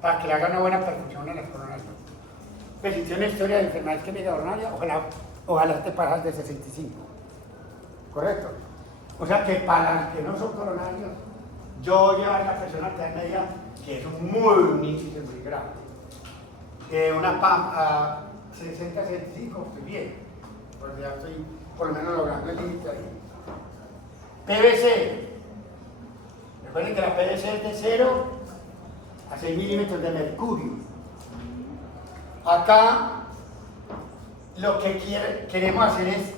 para que le haga una buena perfusión a las coronarias. Pues si tiene una historia de enfermedad isquémica coronaria, ojalá te pasas de 65. ¿Correcto? O sea que para los que no son coronarios, yo llevar la presión arterial media, que es un índice muy grave. Una PAM a 60-65, estoy bien, porque ya estoy por lo menos logrando el límite ahí. PVC. Recuerden que la PVC es de 0 a 6 milímetros de mercurio. Acá lo que queremos hacer es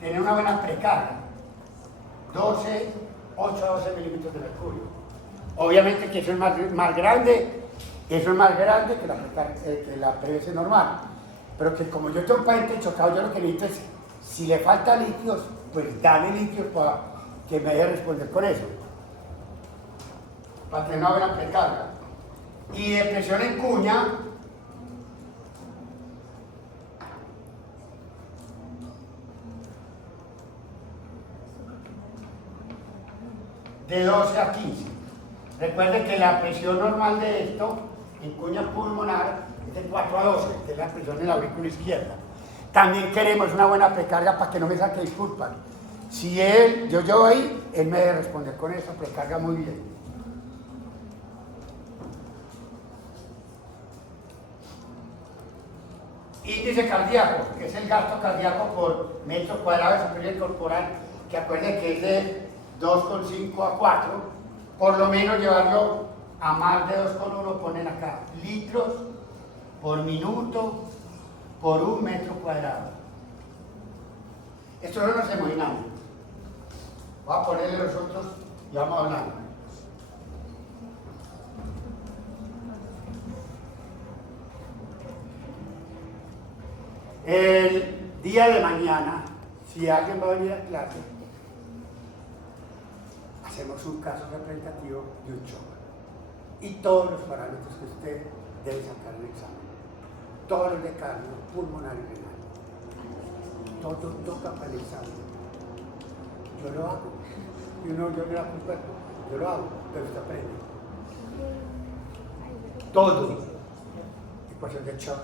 tener una buena precarga. 8 a 12 milímetros de mercurio. Obviamente que eso es más grande que la PVC normal. Pero que como yo tengo un paciente chocado, yo lo que necesito es, si le falta líquidos, pues dame líquidos para que me deje responder con eso. Para tener una buena precarga. Y de presión en cuña, de 12 a 15. Recuerden que la presión normal de esto, en cuña pulmonar, es de 4 a 12, que es la presión en la aurícula izquierda. También queremos una buena precarga para que no me saque disculpas. Si yo ahí, él me debe responder con eso, precarga muy bien. Índice cardíaco, que es el gasto cardíaco por metro cuadrado de superficie corporal, que acuérdense que es de 2,5 a 4, por lo menos llevarlo a más de 2,1, ponen acá, litros por minuto por 1 metro cuadrado. Esto no nos imaginamos. Voy a ponerle los otros y vamos hablando. El día de mañana, si alguien va a venir a clase, hacemos un caso representativo de un shock. Y todos los parámetros que usted debe sacar en el examen. Todos los de cardio, pulmonar y renal. Todo toca para el examen. Yo lo hago. Yo me la culpa, yo lo hago, pero usted aprende. Todo. Ecuación de shock.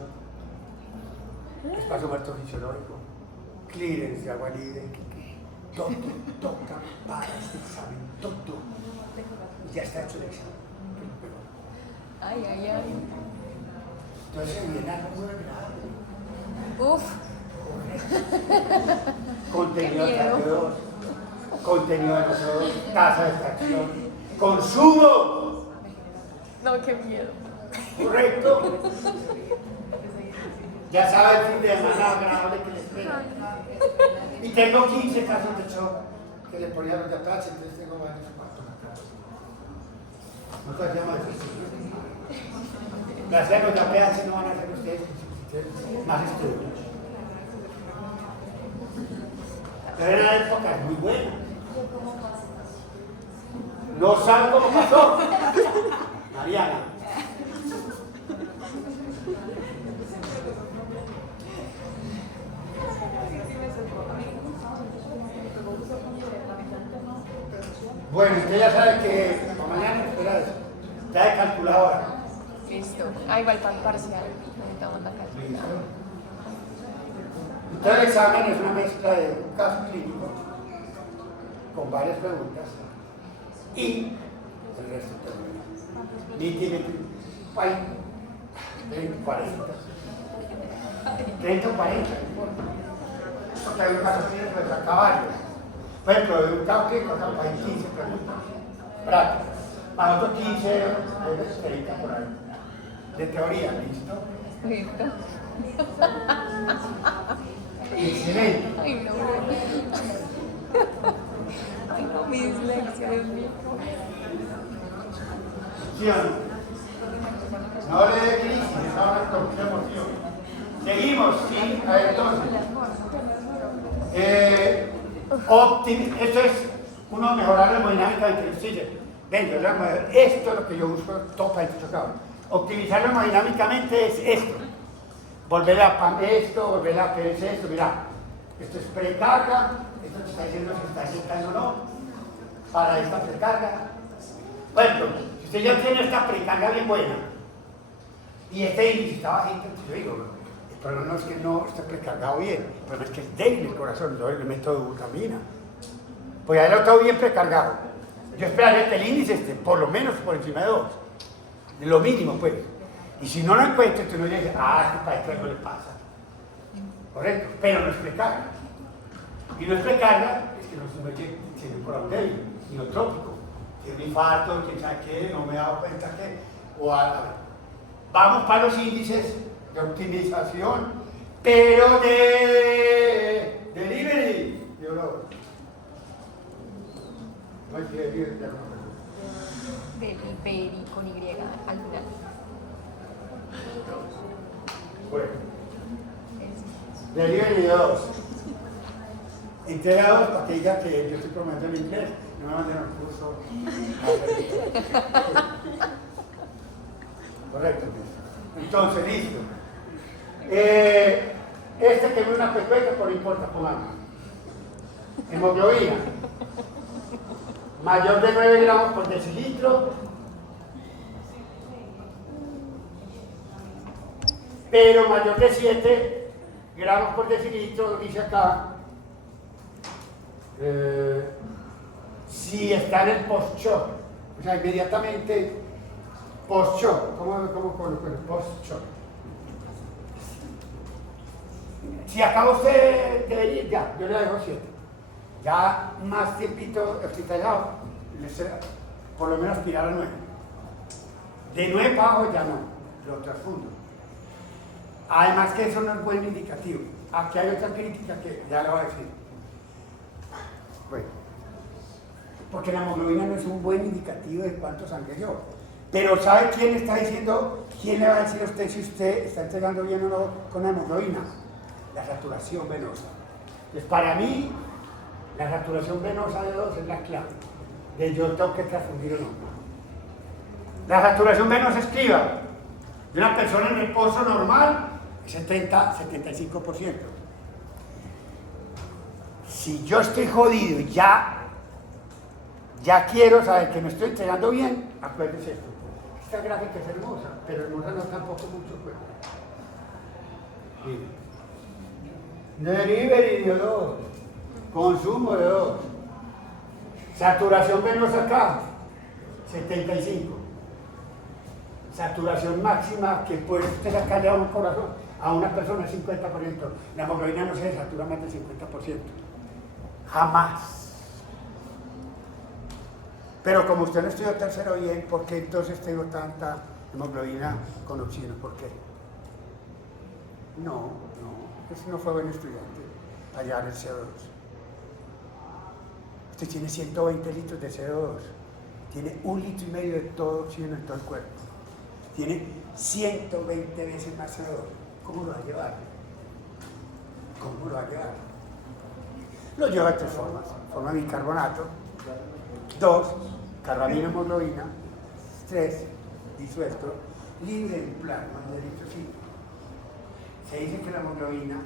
Espacio muerto fisiológico, clearance de agua libre, todo toca para este examen, todo. Y ya está hecho el examen. Ay, ay, ay. Entonces viene algo muy grave. Uf. Contenido de Qué miedo. CO2, contenido de CO2, tasa de extracción, consumo. No, qué miedo. Correcto. Ya sabe el fin de semana agradable que le espera. Y tengo 15 casos de shock que le ponía los de atrás, entonces tengo varios cuantos acá. Nosotros llamamos eso. Gracias a los de APH no van a hacer ustedes más estudios. Pero era una época muy buena. No saben cómo pasó. Mariana. Bueno, usted ya sabe que para mañana espera eso. Ya he calculado ahora. Listo. Ah, igual para el parcial. Necesitamos la calidad. Entonces el examen es una mezcla de un caso clínico con varias preguntas y el resto teórico. Ni tiene 40. 30 o 40, no importa. Porque hay un caso clínico de varios. Por ejemplo, de un cauqueco acá hay 15 preguntas prácticas. Para otros 15 de estética por ahí. De teoría, ¿listo? Listo. Excelente. Ay, no. Ay, no, mi dislexia, Dios mío. ¿Sí o no? No le dé crisis, esa hora con mucha emoción. Seguimos, sí, a ver, entonces. Esto es uno mejorar la hemodinámica de intersticios. Ven, esto es lo que yo uso todo para el chocado. Optimizarlo hemodinámicamente es esto. Volver a PAM esto, volver a PS esto, mira. Esto es precarga, esto te está diciendo si está aceptando o no. Para esta precarga. Bueno, si usted ya tiene esta precarga bien buena y este índice está bajito, yo digo, el problema no es que no esté precargado bien, el problema es que es débil el corazón, yo le meto glutamina. Pues ya lo tengo bien precargado. Yo esperaría que el índice esté por lo menos por encima de 2. Lo mínimo, pues. Y si no lo encuentro, usted no dice, es que para esto algo le pasa. Correcto, pero no es precarga. Y no es precarga, es que no tiene un corazón débil, neotrópico. Tiene un infarto, quién sabe qué, no me he dado cuenta que. Vamos para los índices de optimización, pero de delivery. Yo no. No hay que decir, ya no. Delivery con Y al final. Bueno. Delivery 2. Integrados para que diga que yo estoy promoviendo el inglés, no me manden al curso. Correcto. Entonces, listo. Este que es una pecueca, pero no importa, pongamos. Hemoglobina. Mayor de 9 gramos por decilitro. Pero mayor de 7 gramos por decilitro, dice acá. Si está en el post-shock, o sea, inmediatamente post-shock, ¿cómo coloco el post-shock? Si acaba usted de ir, ya, yo le dejo 7. Ya más tiempito hospitalizado, por lo menos tirar a 9. De 9 para abajo ya no, lo transfundo. Además que eso no es buen indicativo. Aquí hay otra crítica que ya le voy a decir. Bueno, porque la hemoglobina no es un buen indicativo de cuánto sangre yo. Pero ¿sabe quién está diciendo? ¿Quién le va a decir a usted si usted está entregando bien o no con la hemoglobina? La saturación venosa. Entonces, para mí, la saturación venosa de 2 es la clave de yo tengo que transfundir o no. La saturación venosa escriba de una persona en reposo normal es 70-75%. Si yo estoy jodido y ya quiero saber que me estoy entregando bien, acuérdense esto. Esta gráfica es hermosa, pero hermosa no tampoco mucho. Pues. Sí. Delivery de 2, consumo de 2, saturación venosa acá, 75. Saturación máxima que puede usted sacarle a un corazón, a una persona es 50%. La hemoglobina no se desatura más del 50%. Jamás. Pero como usted no estudió tercero bien, ¿por qué entonces tengo tanta hemoglobina con oxígeno? ¿Por qué? No, ese no fue buen estudiante. Hallar el CO2. Usted tiene 120 litros de CO2. Tiene 1,5 litros de todo oxígeno en todo el cuerpo. Tiene 120 veces más CO2. ¿Cómo lo va a llevar? ¿Cómo lo va a llevar? Lo lleva de 3 formas. Forma de bicarbonato. 2, carbamina hemoglobina. 3, disuelto, libre en plasma de eritrocitos. Se dice que la hemoglobina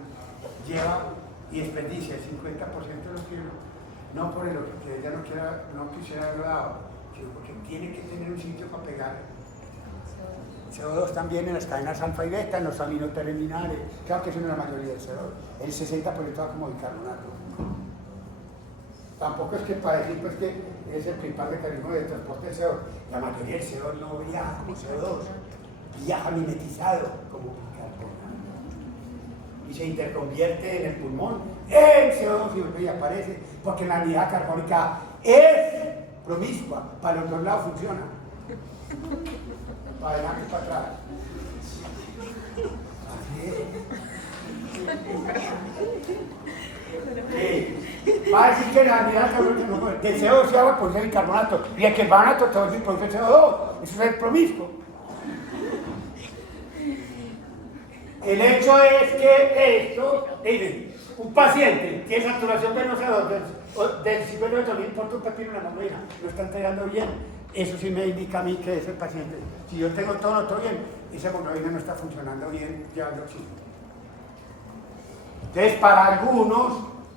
lleva y desperdicia el 50% del oxígeno, no por el que ella no quisiera haberlo dado, sino porque tiene que tener un sitio para pegar. CO2 también en las cadenas alfa y beta, en los aminoterminales, claro que eso no es la mayoría del CO2, el 60% va como bicarbonato. Tampoco es que para decir pues, que es el principal mecanismo de transporte de CO2, la mayoría del CO2 no viaja como CO2, viaja mimetizado como bicarbonato. Y se interconvierte en el pulmón en el CO2 y aparece, porque la anhidrida carbónica es promiscua, para los dos lados funciona. Para adelante y para atrás. Así es. Va a decir que la anhidrida carbónica del CO2 se va a producir el carbonato, y el carbonato todo se produce el CO2. Eso es el promiscuo. El hecho es que esto, miren, un paciente tiene saturación venosa del 50%, no importa un pepino en la hemoglobina, lo está entregando bien, eso sí me indica a mí que es el paciente. Si yo tengo todo bien, esa hemoglobina no está funcionando bien, llevando oxígeno. Entonces, para algunos,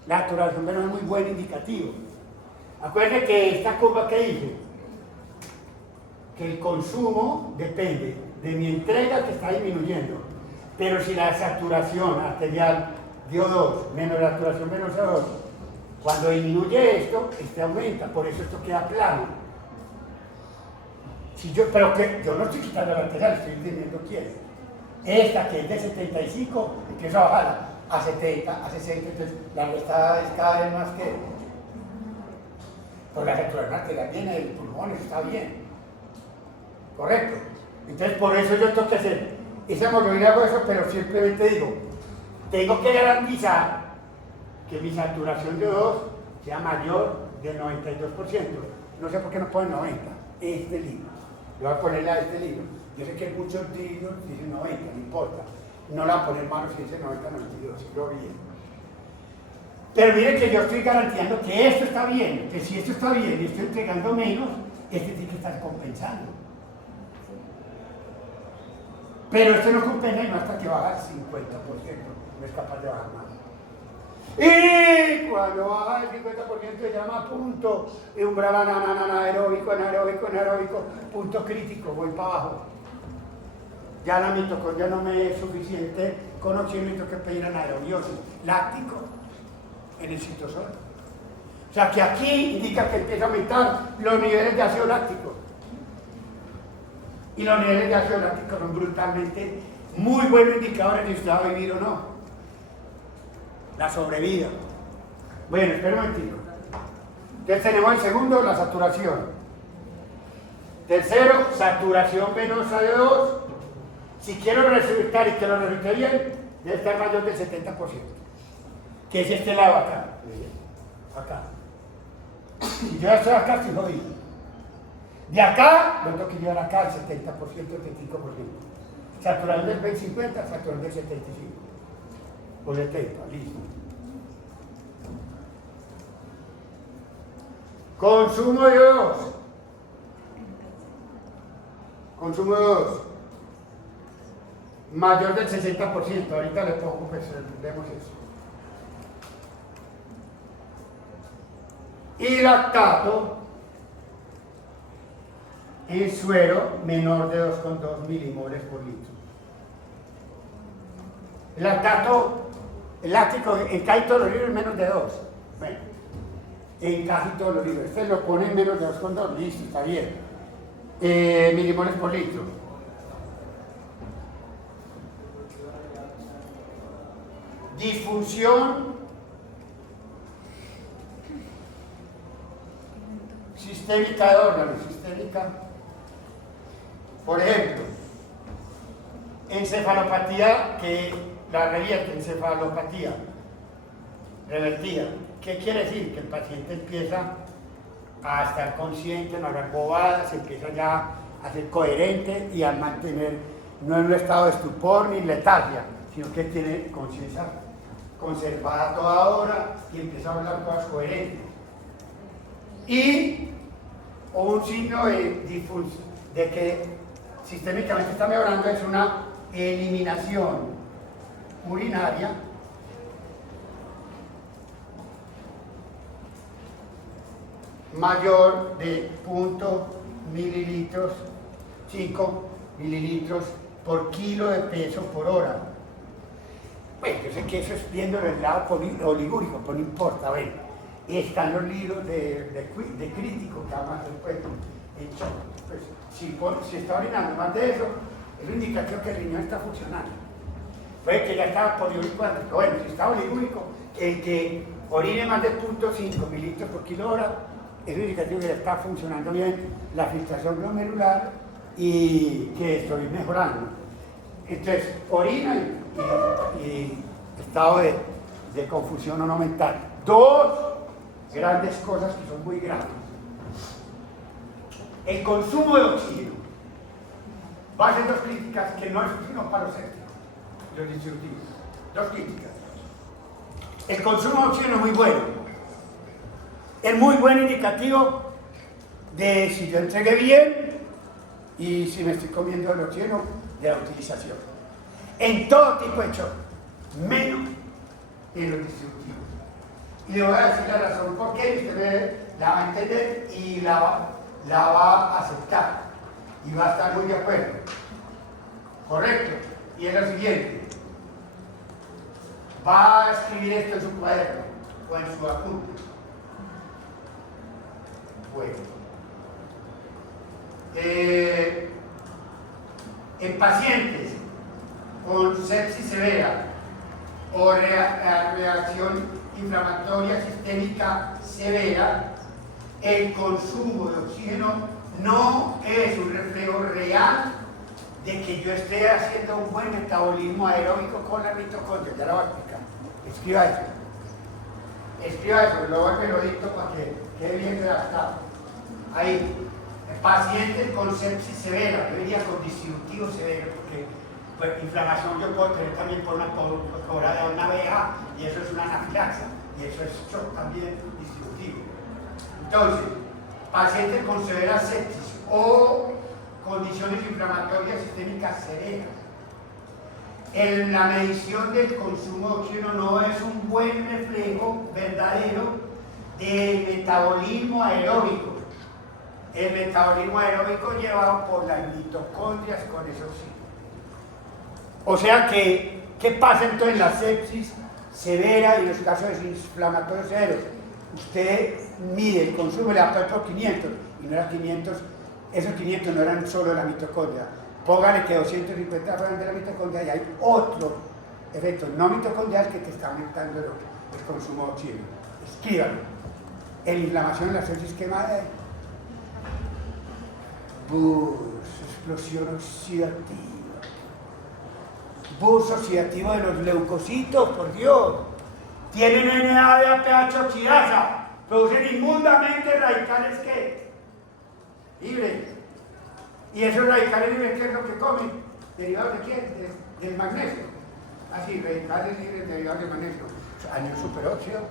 la saturación venosa es muy buen indicativo. Acuérdense que esta curva que hice, que el consumo depende de mi entrega que está disminuyendo. Pero si la saturación arterial dio 2 menos la saturación venosa 2, cuando disminuye esto, este aumenta, por eso esto queda plano. Pero que yo no estoy quitando la arterial, estoy disminuyendo quién. Esta que es de 75, empiezo a bajar a 70, a 60, entonces la restada es cada vez más que. Pero la saturación arterial viene del pulmón, eso está bien. Correcto. Entonces por eso yo tengo que hacer. Esa hemoglobina hago eso, pero simplemente digo, tengo que garantizar que mi saturación de O2 sea mayor del 92%. No sé por qué no pone 90, este libro. Yo voy a ponerle a este libro. Yo sé que muchos libros dicen 90, no importa. No la voy a poner malo si dice 90, 92, lo bien. Pero miren que yo estoy garantizando que esto está bien, que si esto está bien y estoy entregando menos, este tiene que estar compensando. Pero esto no compensa y no hasta que baja el 50%, no es capaz de bajar más. Y cuando baja el 50% se llama punto umbral anaeróbico, punto crítico, voy para abajo. Ya la mitocondria no me es suficiente con oxígeno y tengo que pedir anaerobiosis, láctico, en el citosol. O sea que aquí indica que empieza a aumentar los niveles de ácido láctico. Y los niveles de ácido láctico son brutalmente muy buenos indicadores de si usted va a vivir o no. La sobrevida. Bueno, espera un momentito. Entonces tenemos el segundo, la saturación. Tercero, saturación venosa de O2. Si quiero resultar y que lo resulte bien, debe estar mayor del 70%. Que es este lado acá. Acá. Si yo ya estoy acá, estoy jodido. De acá, lo tengo que llevar acá al 70%, 75%. Saturación del 20-50, saturación del 75%. O 70, listo. Consumo de O2. Consumo de O2. Mayor del 60%. Ahorita le pongo, pues, vemos eso. Y lactato en suero menor de 2,2 milimoles por litro. El lactato, el láctico en casi todos los libros menos de 2. Bueno, en casi todos los libros. Este lo pone en menos de 2,2, listo, está bien. Milimoles por litro. Disfunción sistémica de órganos, sistémica. Por ejemplo, encefalopatía que la revierte, encefalopatía revertida. ¿Qué quiere decir? Que el paciente empieza a estar consciente, no hablar bobadas, empieza ya a ser coherente y a mantener, no en un estado de estupor ni letargia, sino que tiene conciencia conservada a toda hora y empieza a hablar cosas coherentes. Y un signo de que sistémicamente está mejorando es una eliminación urinaria mayor de 5 mililitros por kilo de peso por hora. Bueno, yo sé que eso es viendo el lado oligúrico, pero no importa, bueno. Están los libros de crítico que además después pues, si está orinando más de eso, es un indicativo que el riñón está funcionando. Puede que ya estaba poliúrico antes, pero bueno, si está oligúrico, el que orine más de 0.5 mililitros por kilo hora es un indicativo que le está funcionando bien la filtración glomerular y que estoy mejorando. Entonces, orina y estado de confusión o no mental. Dos grandes cosas que son muy graves. El consumo de oxígeno. Va a ser dos críticas que no es sino para los sépticos, los distributivos. Dos críticas. El consumo de oxígeno es muy bueno. Es muy buen indicativo de si yo entregué bien y si me estoy comiendo el oxígeno de la utilización. En todo tipo de choque, menos en los distributivos. Y le voy a decir la razón por qué, usted la va a entender y la va a aceptar y va a estar muy de acuerdo. Correcto. Y es lo siguiente. Va a escribir esto en su cuaderno o en su apunte. Bueno. En pacientes con sepsis severa o reacción inflamatoria sistémica severa, el consumo de oxígeno no es un reflejo real de que yo esté haciendo un buen metabolismo aeróbico con la mitocondria. Ya lo voy a explicar. Escriba eso. Escriba eso, lo dicto para que quede bien redactado. Ahí, pacientes con sepsis severa, yo diría con distributivo severo, porque pues, inflamación yo puedo tener también por una cobrada de una abeja, y eso es una anafilaxia, y eso es shock también distributivo. Entonces, pacientes con severa sepsis o condiciones inflamatorias sistémicas severas. En la medición del consumo de oxígeno no es un buen reflejo verdadero del metabolismo aeróbico. El metabolismo aeróbico llevado por las mitocondrias con ese oxígeno. O sea que, ¿qué pasa entonces en la sepsis severa y en los casos inflamatorios severos? Usted mide el consumo, le da por 500 y no era 500, esos 500 no eran solo de la mitocondria. Póngale que 250 fueran de la mitocondria y hay otro efecto no mitocondrial que te está aumentando el consumo de oxígeno. Escríbalo. En inflamación en la sepsis quemada, explosión oxidativa. Bus oxidativo de los leucocitos, por Dios. Tienen NADPH oxidasa, producen inmundamente radicales ¿qué? Libres. Y esos radicales libres, ¿qué es lo que comen? ¿Derivados de qué? Del magnesio. Así, radicales libres derivados del magnesio. Anión superóxido,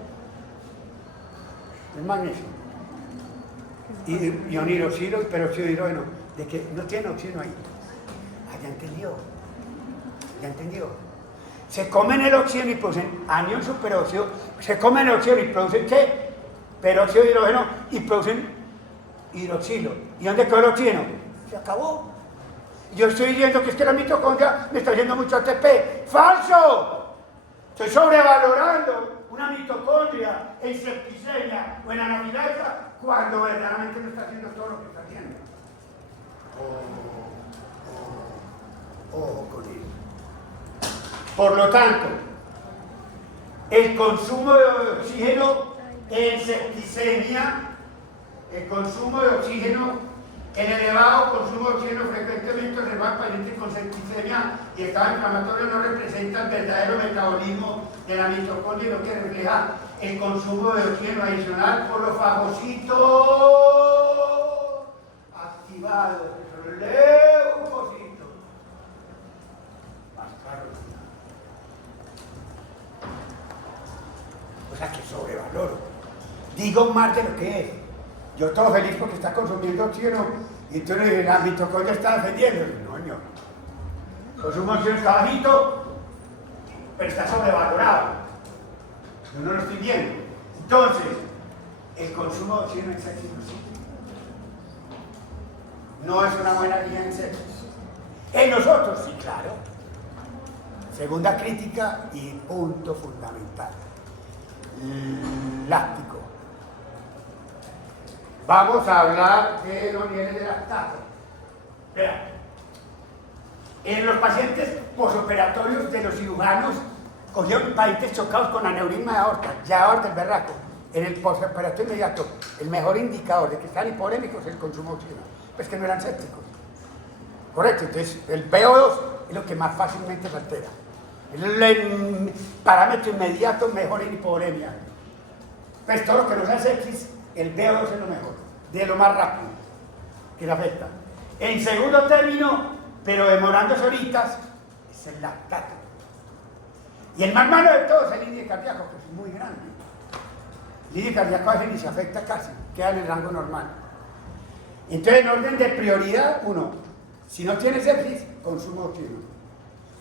el magnesio. Y oniroxilo y peróxido de hidrógeno. De que no tiene oxígeno ahí. Ya entendió. ¿Ya entendió? Se comen el oxígeno y producen anión superóxido, se comen el oxígeno y producen ¿qué? Peróxido de hidrógeno y producen hidroxilo. ¿Y dónde quedó el oxígeno? Se acabó. Yo estoy diciendo que es que la mitocondria me está haciendo mucho ATP. ¡Falso! Estoy sobrevalorando una mitocondria en septicemia o en anafilaxia cuando verdaderamente no está haciendo todo lo que está haciendo. Con eso. Por lo tanto, el consumo de oxígeno en septicemia, el consumo de oxígeno, el elevado consumo de oxígeno frecuentemente observado en pacientes con septicemia y estado inflamatorio no representa el verdadero metabolismo de la mitocondria, lo que refleja el consumo de oxígeno adicional por los fagocitos activados, los leucocitos. Más claro. O sea que sobrevaloro. Digo más de lo que es. Yo todo feliz porque está consumiendo oxígeno y entonces la mitocondria está defendiendo. No, señor. Consumo de oxígeno está bajito, pero está sobrevalorado. Yo no lo estoy viendo. Entonces, el consumo de oxígeno en sepsis no es una buena guía en sepsis. En nosotros, sí, claro. Segunda crítica y punto fundamental. Láctico. Vamos a hablar de los niveles de lactato. Vean, en los pacientes posoperatorios de los cirujanos cogieron pacientes chocados con aneurisma de aorta, llaves del berraco. En el postoperatorio inmediato, el mejor indicador de que están hipovolémicos es el consumo de oxígeno, pues que no eran sépticos. Correcto, entonces el VO2 es lo que más fácilmente se altera. El parámetro inmediato mejor en hipovolemia. Pues todo lo que no sea sepsis, el VO2 es lo mejor, de lo más rápido que le afecta. En segundo término, pero demorándose horitas, es el lactato. Y el más malo de todos es el índice cardíaco, que es muy grande. El índice cardíaco a veces ni se afecta casi, queda en el rango normal. Entonces, en orden de prioridad, uno, si no tiene sepsis, consumo de oxígeno.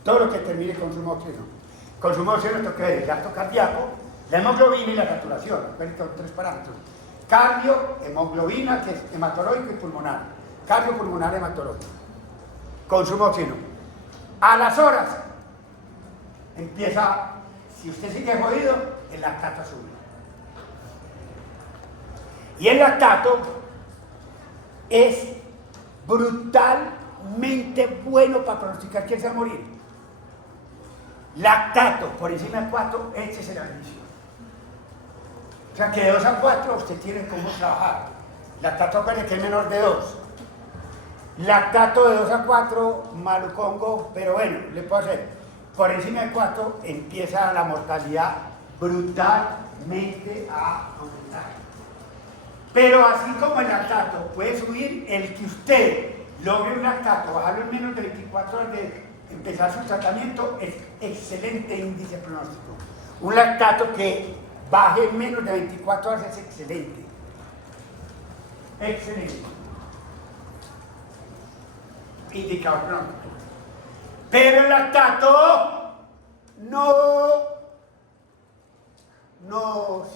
Todo lo que termine consumo de oxígeno. Consumo de oxígeno toca ver el gasto cardíaco, la hemoglobina y la saturación. Son 3 parámetros. Cardio, hemoglobina, que es hematológico y pulmonar. Cardio, pulmonar, hematológico. Consumo de oxígeno. A las horas empieza, si usted sigue jodido, el lactato sube. Y el lactato es brutalmente bueno para pronosticar quién se va a morir. Lactato por encima de 4, échese la bendición. O sea que de 2 a 4 usted tiene cómo trabajar. Lactato que es menor de 2. Lactato de 2 a 4, malucongo, pero bueno, le puedo hacer. Por encima de 4 empieza la mortalidad brutalmente a aumentar. Pero así como el lactato puede subir, el que usted logre un lactato, bajarlo en menos de 24 horas de empezar su tratamiento, es excelente índice pronóstico. Un lactato que baje en menos de 24 horas es excelente. Excelente. Indicador pronóstico. Pero el lactato no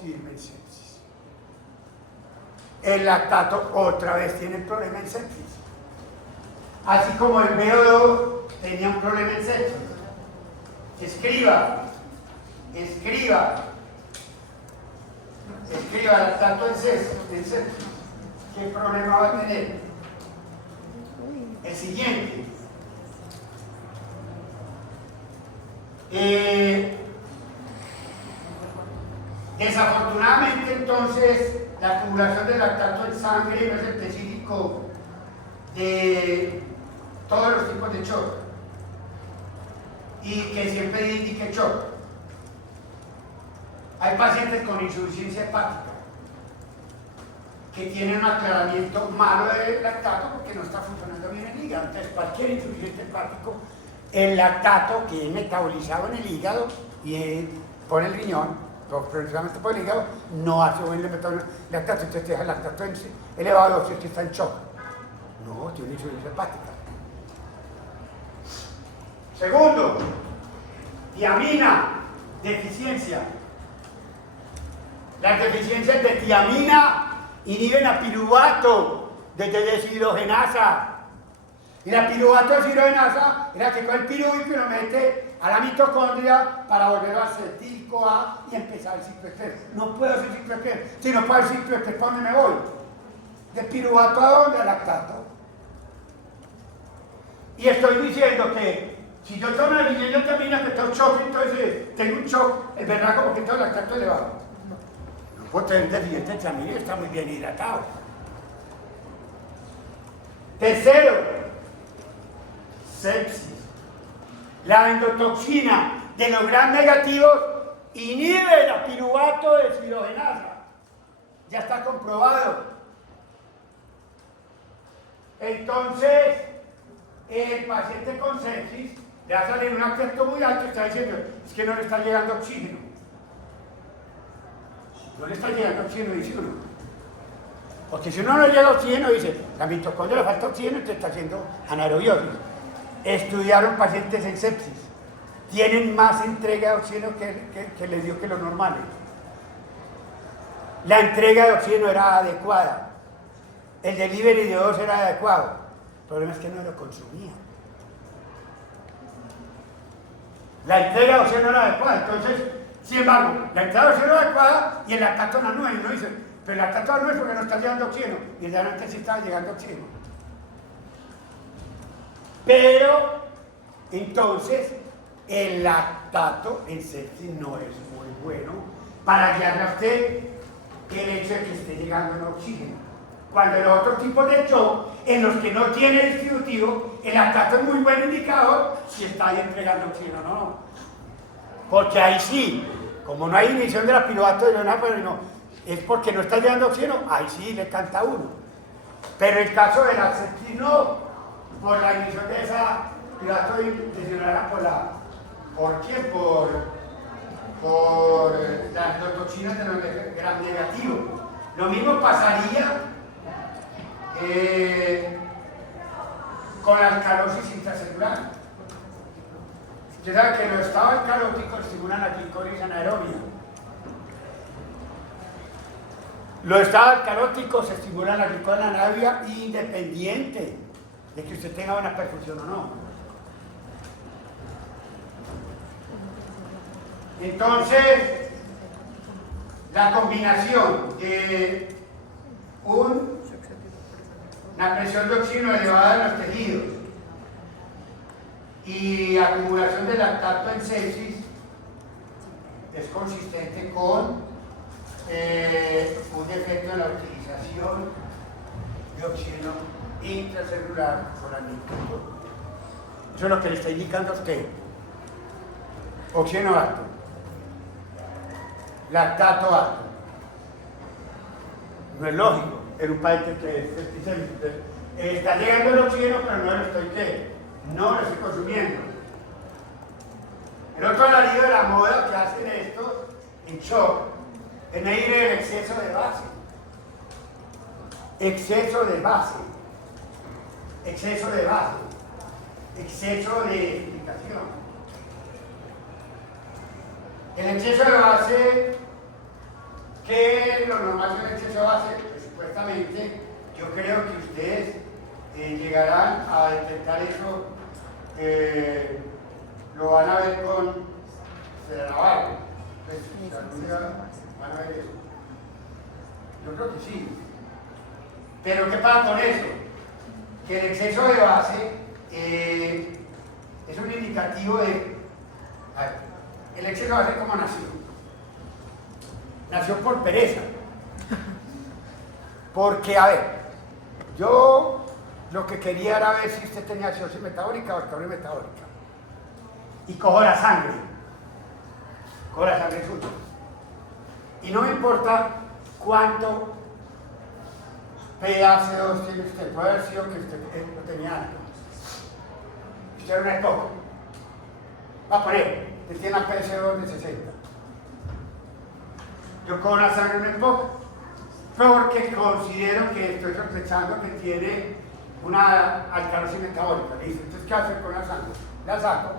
sirve en sepsis. El lactato otra vez tiene problema en sepsis. Así como el VO2 tenía un problema en sepsis. Escriba lactato en sepsis. ¿Qué problema va a tener? El siguiente. Desafortunadamente, entonces, la acumulación de lactato en sangre no es específico de todos los tipos de shock y que siempre indique shock. Hay pacientes con insuficiencia hepática que tienen un aclaramiento malo de lactato porque no está funcionando bien el hígado. Entonces, cualquier insuficiente hepático, el lactato que es metabolizado en el hígado y por el riñón, precisamente por el hígado, no hace buen metabolismo lactato. Entonces te deja el lactato elevado si usted está en shock. No, tiene insuficiencia hepática. Segundo, tiamina, deficiencia. Las deficiencias de tiamina inhiben a piruvato desde deshidrogenasa. Y la piruvato deshidrogenasa es la que con el pirúvico lo mete a la mitocondria para volverlo a acetil-CoA y empezar el ciclo Krebs. No puedo hacer ciclo Krebs. Si no puedo hacer ciclo Krebs, ¿para dónde me voy? ¿De piruvato a dónde? Al lactato. Y estoy diciendo que si yo tomo una línea de tiamina que tengo shock, entonces tengo un shock, es verdad como que tengo el lactato elevado. No puedo tener deficiente de tiamina y está muy bien hidratado. Tercero, sepsis. La endotoxina de los gram negativos inhibe la piruvato deshidrogenasa. Ya está comprobado. Entonces, el paciente con sepsis le va a salir un afecto muy alto y está diciendo, es que no le está llegando oxígeno. No le está llegando oxígeno, dice uno. Porque si uno no le llega oxígeno, dice, la mitocondria le falta oxígeno y te está haciendo anaerobiosis. Estudiaron pacientes en sepsis. Tienen más entrega de oxígeno que les dio que los normales. La entrega de oxígeno era adecuada. El delivery de O2 era adecuado. El problema es que no lo consumía. La entrega de oxígeno era adecuada. Entonces, sin embargo, la entrega de oxígeno era adecuada y el lactato no es. Y uno dice, pero el lactato no es porque no está llegando oxígeno. Y realmente sí estaba llegando oxígeno. Pero, entonces, el lactato en sepsis no es muy bueno para guiarle a usted el hecho de que esté llegando en oxígeno. Cuando los otros tipos de shock, en los que no tiene distributivo, el lactato es muy buen indicador si está ahí entregando oxígeno o no. Porque ahí sí, como no hay inhibición de la piruvato de leona, pero no, es porque no está llegando oxígeno, ahí sí le canta uno. Pero el caso de la sepsis no, por la inhibición de esa piruvato intencional ¿por quién? Por las endotoxinas de los gram negativos. Lo mismo pasaría con la alcalosis intracelular. Usted sabe que los estados alcalóticos estimulan la glicólisis anaerobia. Los estados alcalóticos estimulan la glicólisis anaerobia independiente de que usted tenga una perfusión o no. Entonces, la combinación de una presión de oxígeno elevada en los tejidos y acumulación de lactato en sepsis es consistente con un efecto en la utilización de oxígeno intracelular por la nitroso. Eso es lo que le está indicando a usted. Oxígeno alto, lactato alto. No es lógico en un país que es septicémico. Está llegando el oxígeno, pero no lo estoy consumiendo. El otro alarido de la moda que hacen esto en shock es medir el exceso de base. Exceso de base. Exceso de base. Exceso de explicación. El exceso de base, que lo normal es el exceso de base, pues supuestamente yo creo que ustedes llegarán a detectar eso, lo van a ver con Navarro. Pues, algún día van a ver eso. Yo creo que sí. Pero ¿qué pasa con eso? Que el exceso de base es un indicativo de... El exceso de base, ¿cómo nació? Nació por pereza. Porque, a ver, yo lo que quería era ver si usted tenía cirrosis metabólica o esclerosis metabólica. Y cojo la sangre. Cojo la sangre suya. Y no me importa cuánto PaC2 tiene usted. Puede haber sido que usted no tenía algo. Usted era una época. Va a poner, usted tiene una PaC2 de 60. Yo cojo la sangre en el poco, porque considero que estoy sospechando que tiene una alcalosis metabólica. Listo, entonces ¿qué hacer con la sangre? La saco,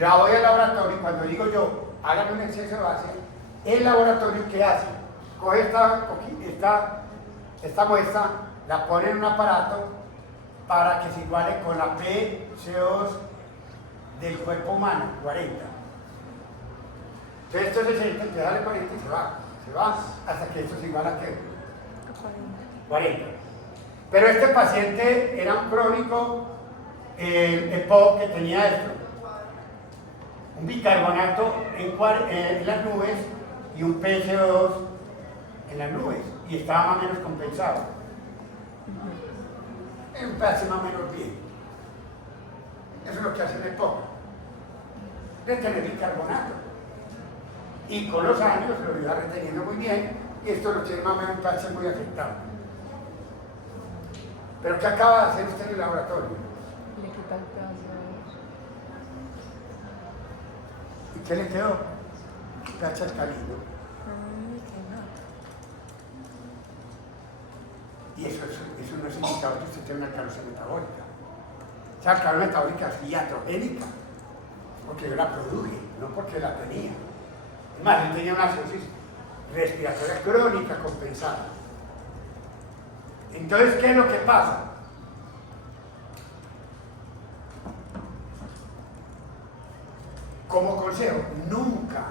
la voy al laboratorio y cuando digo yo, hágame un exceso de base, el laboratorio ¿qué hace? Coge esta muestra, la pone en un aparato para que se iguale con la PaC2 del cuerpo humano, 40. Entonces esto es 60, empieza a darle 40 y se va hasta que esto se iguala a ¿qué? 40. Pero este paciente era un crónico EPOC que tenía esto, un bicarbonato en las nubes y un PaC2 en las nubes, y estaba más o menos compensado. Un pH más o menos bien. Eso es lo que hace el EPOC, de tener bicarbonato. Y con los años lo iba reteniendo muy bien, y esto lo tiene más o menos un pH muy afectado. Pero ¿qué acaba de hacer usted en el laboratorio? Le quita el pedazo de... ¿Y qué le quedó? pH alcalino. Y eso no es indicador que usted tiene una alcalosis metabólica. Esa alcalosis metabólica es iatrogénica, porque yo la produje, no porque la tenía. Es más, yo tenía una cirrosis respiratoria crónica compensada. Entonces, ¿qué es lo que pasa? Como consejo, nunca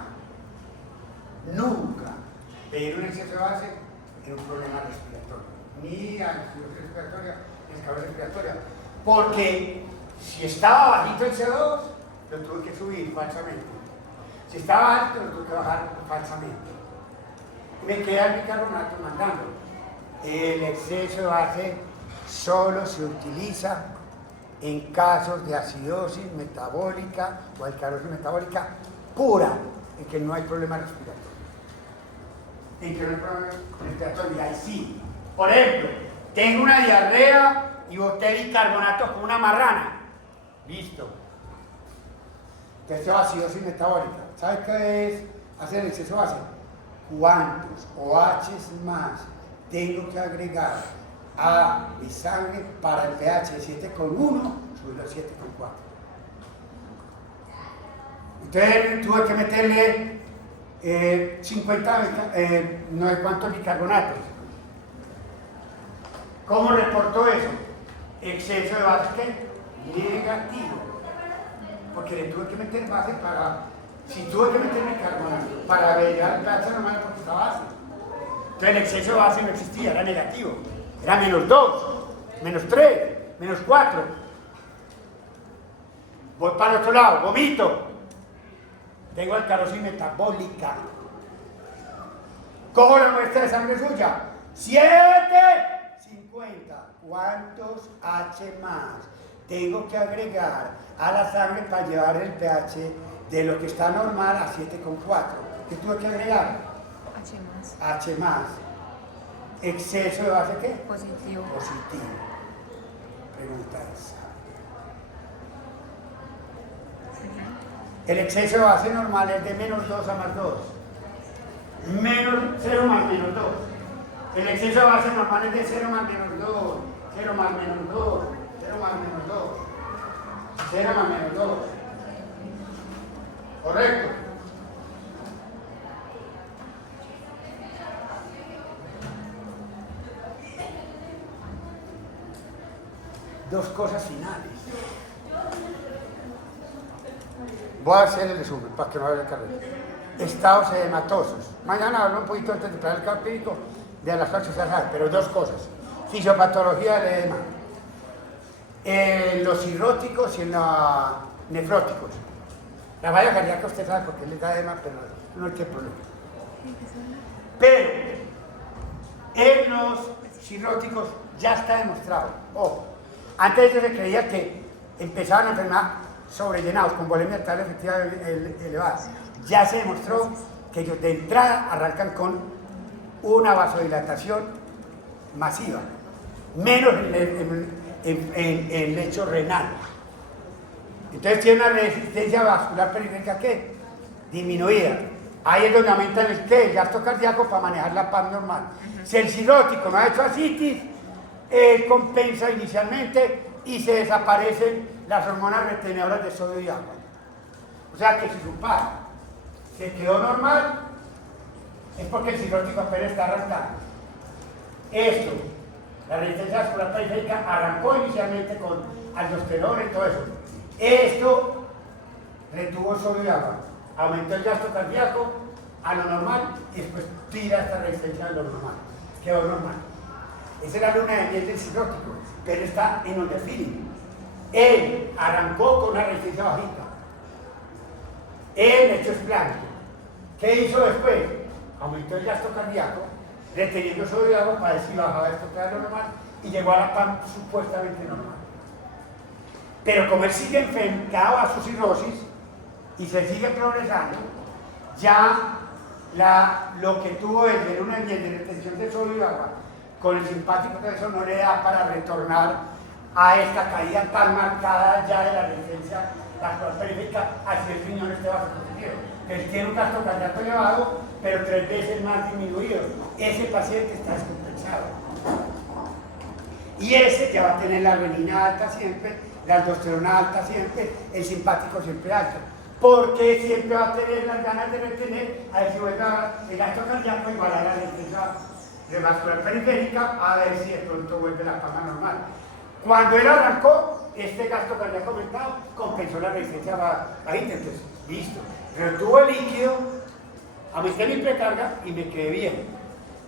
pedir un exceso de base en un problema respiratorio, ni ansiedad respiratoria, ni esclerosis respiratoria, porque si estaba bajito el CO2, lo tuve que subir falsamente. Si estaba alto, lo tuve que bajar falsamente. Me queda el bicarbonato mandando. El exceso de base solo se utiliza en casos de acidosis metabólica o alcalosis metabólica pura, en que no hay problema respiratorio. En que no hay problema respiratorio, y ahí sí. Por ejemplo, tengo una diarrea y boté bicarbonato con una marrana. Listo. Entonces, esto es acidosis metabólica. ¿Sabes qué es hacer el exceso de base? ¿Cuántos OHs más tengo que agregar a mi sangre para el pH de 7,1 subirlo a 7,4? Entonces tuve que meterle 50, no sé cuántos bicarbonatos. ¿Cómo reportó eso? Exceso de base, ¿qué? Negativo. Porque le tuve que meter base para... Si tuve que meter bicarbonato para averiguar el pH normal porque estaba base. Entonces el exceso de base no existía, era negativo. Era -2, -3, -4. Voy para el otro lado, vomito. Tengo alcalosis metabólica. Cojo la muestra de sangre suya. 7,50. ¿Cuántos H más tengo que agregar a la sangre para llevar el pH de lo que está normal a 7,4? ¿Qué tuve que agregar? H más. H más. ¿Exceso de base qué? Positivo. Positivo. Pregunta esa. El exceso de base normal es de -2 a +2. 0 más -2. El exceso de base normal es de 0 más -2. 0 más -2. 0 más -2. 0 más -2. Correcto. Dos cosas finales. Voy a hacer el resumen para que no vaya a carrera. Estados edematosos. Mañana hablo un poquito antes de empezar el capítulo de las cosas, pero dos cosas. Fisiopatología del edema. Los cirróticos y los nefróticos. La falla cardíaca usted sabe por qué le da edema, pero no tiene problema. Pero en los cirróticos ya está demostrado. Ojo, antes de eso se creía que empezaban a enfermar sobrellenados con volemia arterial efectiva elevada. Ya se demostró que ellos de entrada arrancan con una vasodilatación masiva, menos en lecho renal. Entonces tiene una resistencia vascular periférica ¿qué? Disminuida. Ahí es donde aumenta el gasto cardíaco para manejar la paz normal. Si el cirrótico no ha hecho ascitis, compensa inicialmente y se desaparecen las hormonas retenedoras de sodio y agua. O sea que si su paz se quedó normal, es porque el cirrótico apenas está arrancando. Esto, la resistencia vascular periférica arrancó inicialmente con aldosterona y todo eso. Esto retuvo el sodio y agua, aumentó el gasto cardíaco a lo normal y después tira esta resistencia a lo normal. Quedó normal. Esa es la luna de miel del cirrótico, pero está en underfeeding. Él arrancó con una resistencia bajita. Él hecho esplante. ¿Qué hizo después? Aumentó el gasto cardíaco, reteniendo sodio y agua para decir bajaba esto a lo normal y llegó a la PAM supuestamente normal. Pero como él sigue enfrentado a su cirrosis y se sigue progresando, ya lo que tuvo desde luna de miel de retención de sodio y agua con el simpático que eso no le da para retornar a esta caída tan marcada ya de la resistencia vascular periférica hacia el riñón este vasoconstrictivo. Él tiene un gasto cardíaco elevado, pero 3 veces más disminuido. Ese paciente está descompensado. Y ese ya va a tener la renina alta siempre, la aldosterona alta siempre, el simpático siempre alto. Porque siempre va a tener las ganas de retener a ver si vuelve el gasto cardíaco igual a la resistencia vascular periférica, a ver si de pronto vuelve la pama normal. Cuando él arrancó, este gasto cardíaco aumentado compensó la resistencia bajita, entonces, listo. Retuvo el líquido, aumenté mi precarga y me quedé bien.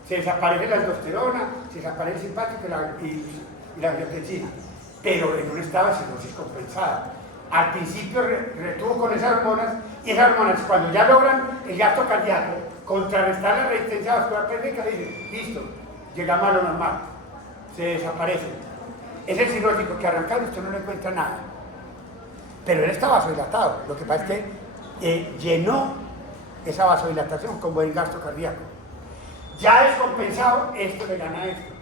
Se desaparece la aldosterona, se desaparece el simpático y la angiotensina, pero en un estado de cirrosis compensada. al principio retuvo con esas hormonas, y esas hormonas cuando ya logran el gasto cardíaco, contrarrestar la resistencia vascular pélvica, dicen, listo, llegamos a lo normal, se desaparecen. Es el cirrótico que arrancado usted no le encuentra nada, pero él está vasodilatado, lo que pasa es que llenó esa vasodilatación con buen gasto cardíaco. Ya descompensado, esto le gana esto.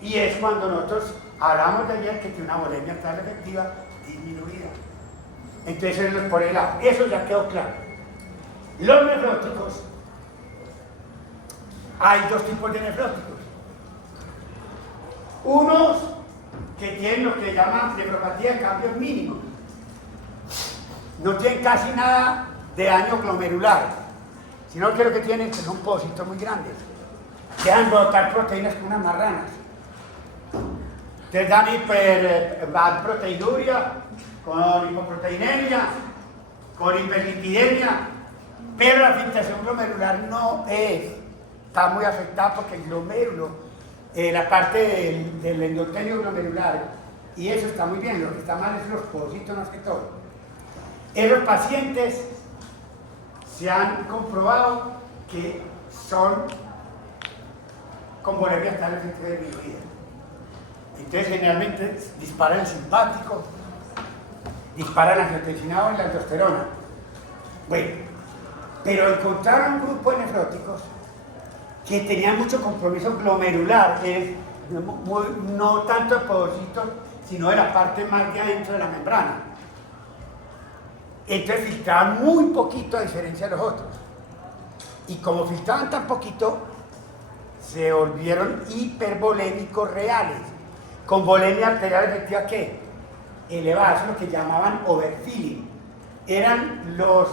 Y es cuando nosotros hablamos de ayer que tiene una volemia arterial efectiva disminuida. Entonces, por el lado, eso ya quedó claro. Los nefróticos, hay dos tipos de nefróticos. Unos que tienen lo que llaman nefropatía de cambios mínimos. No tienen casi nada de daño glomerular, sino que lo que tienen son pocitos muy grandes. Dejan brotar proteínas como unas marranas. Te dan hiperproteinuria, con hipoproteinemia, con hiperlipidemia, pero la filtración glomerular no está muy afectada porque el glomérulo, la parte del endotelio glomerular, y eso está muy bien, lo que está mal es los pocitos más que todo. En los pacientes se han comprobado que son con volemia arterial efectiva disminuida. Entonces generalmente disparan el simpático, disparan la angiotensina y la aldosterona. Bueno, pero encontraron un grupo de nefróticos que tenían mucho compromiso glomerular, no tanto de podocitos, sino de la parte más de adentro de la membrana. Entonces filtraban muy poquito a diferencia de los otros. Y como filtraban tan poquito, se volvieron hipervolémicos reales, con volemia arterial efectiva ¿qué? Elevada, eso es lo que llamaban overfilling. Eran los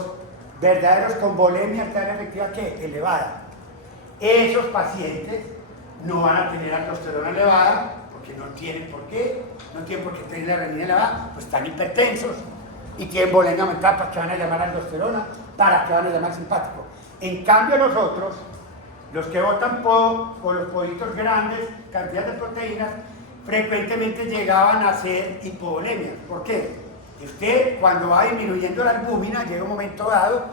verdaderos con volemia arterial efectiva ¿qué? Elevada. Esos pacientes no van a tener aldosterona elevada, porque no tienen por qué tener la renina elevada, pues están hipertensos y tienen volemia aumentada. ¿Para qué van a llamar aldosterona? ¿Para qué van a llamar simpático? En cambio los otros, los que votan por los poditos grandes, cantidad de proteínas, frecuentemente llegaban a ser hipovolemias. ¿Por qué? Usted cuando va disminuyendo la albúmina, llega un momento dado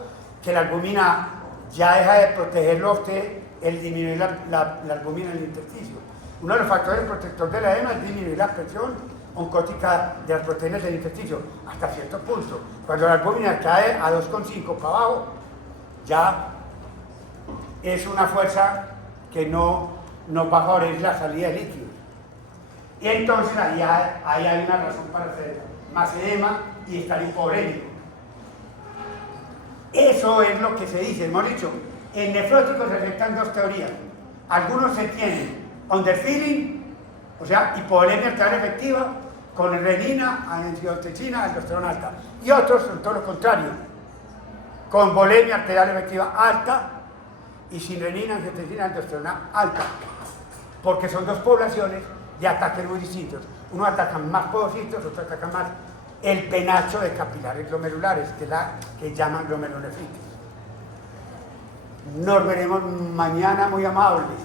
que la albúmina ya deja de protegerlo a usted el disminuir la albúmina en el intersticio. Uno de los factores protectores de la edema es disminuir la presión oncótica de las proteínas del intersticio hasta cierto punto. Cuando la albúmina cae a 2,5 para abajo, ya es una fuerza que no va a favorecer la salida de líquidos. Y entonces ahí hay una razón para hacer más edema y estar hipovolémico. Eso es lo que se dice. Hemos dicho, en nefróticos se afectan dos teorías. Algunos se tienen underfilling, o sea, hipovolemia arterial efectiva, con renina, angiotensina, aldosterona alta. Y otros son todo lo contrario, con volemia arterial efectiva alta y sin renina, angiotensina, aldosterona alta. Porque son dos poblaciones de ataques muy distintos. Uno atacan más podocitos, otro atacan más el penacho de capilares glomerulares, que es la que llaman glomerulonefritis. Nos veremos mañana, muy amables.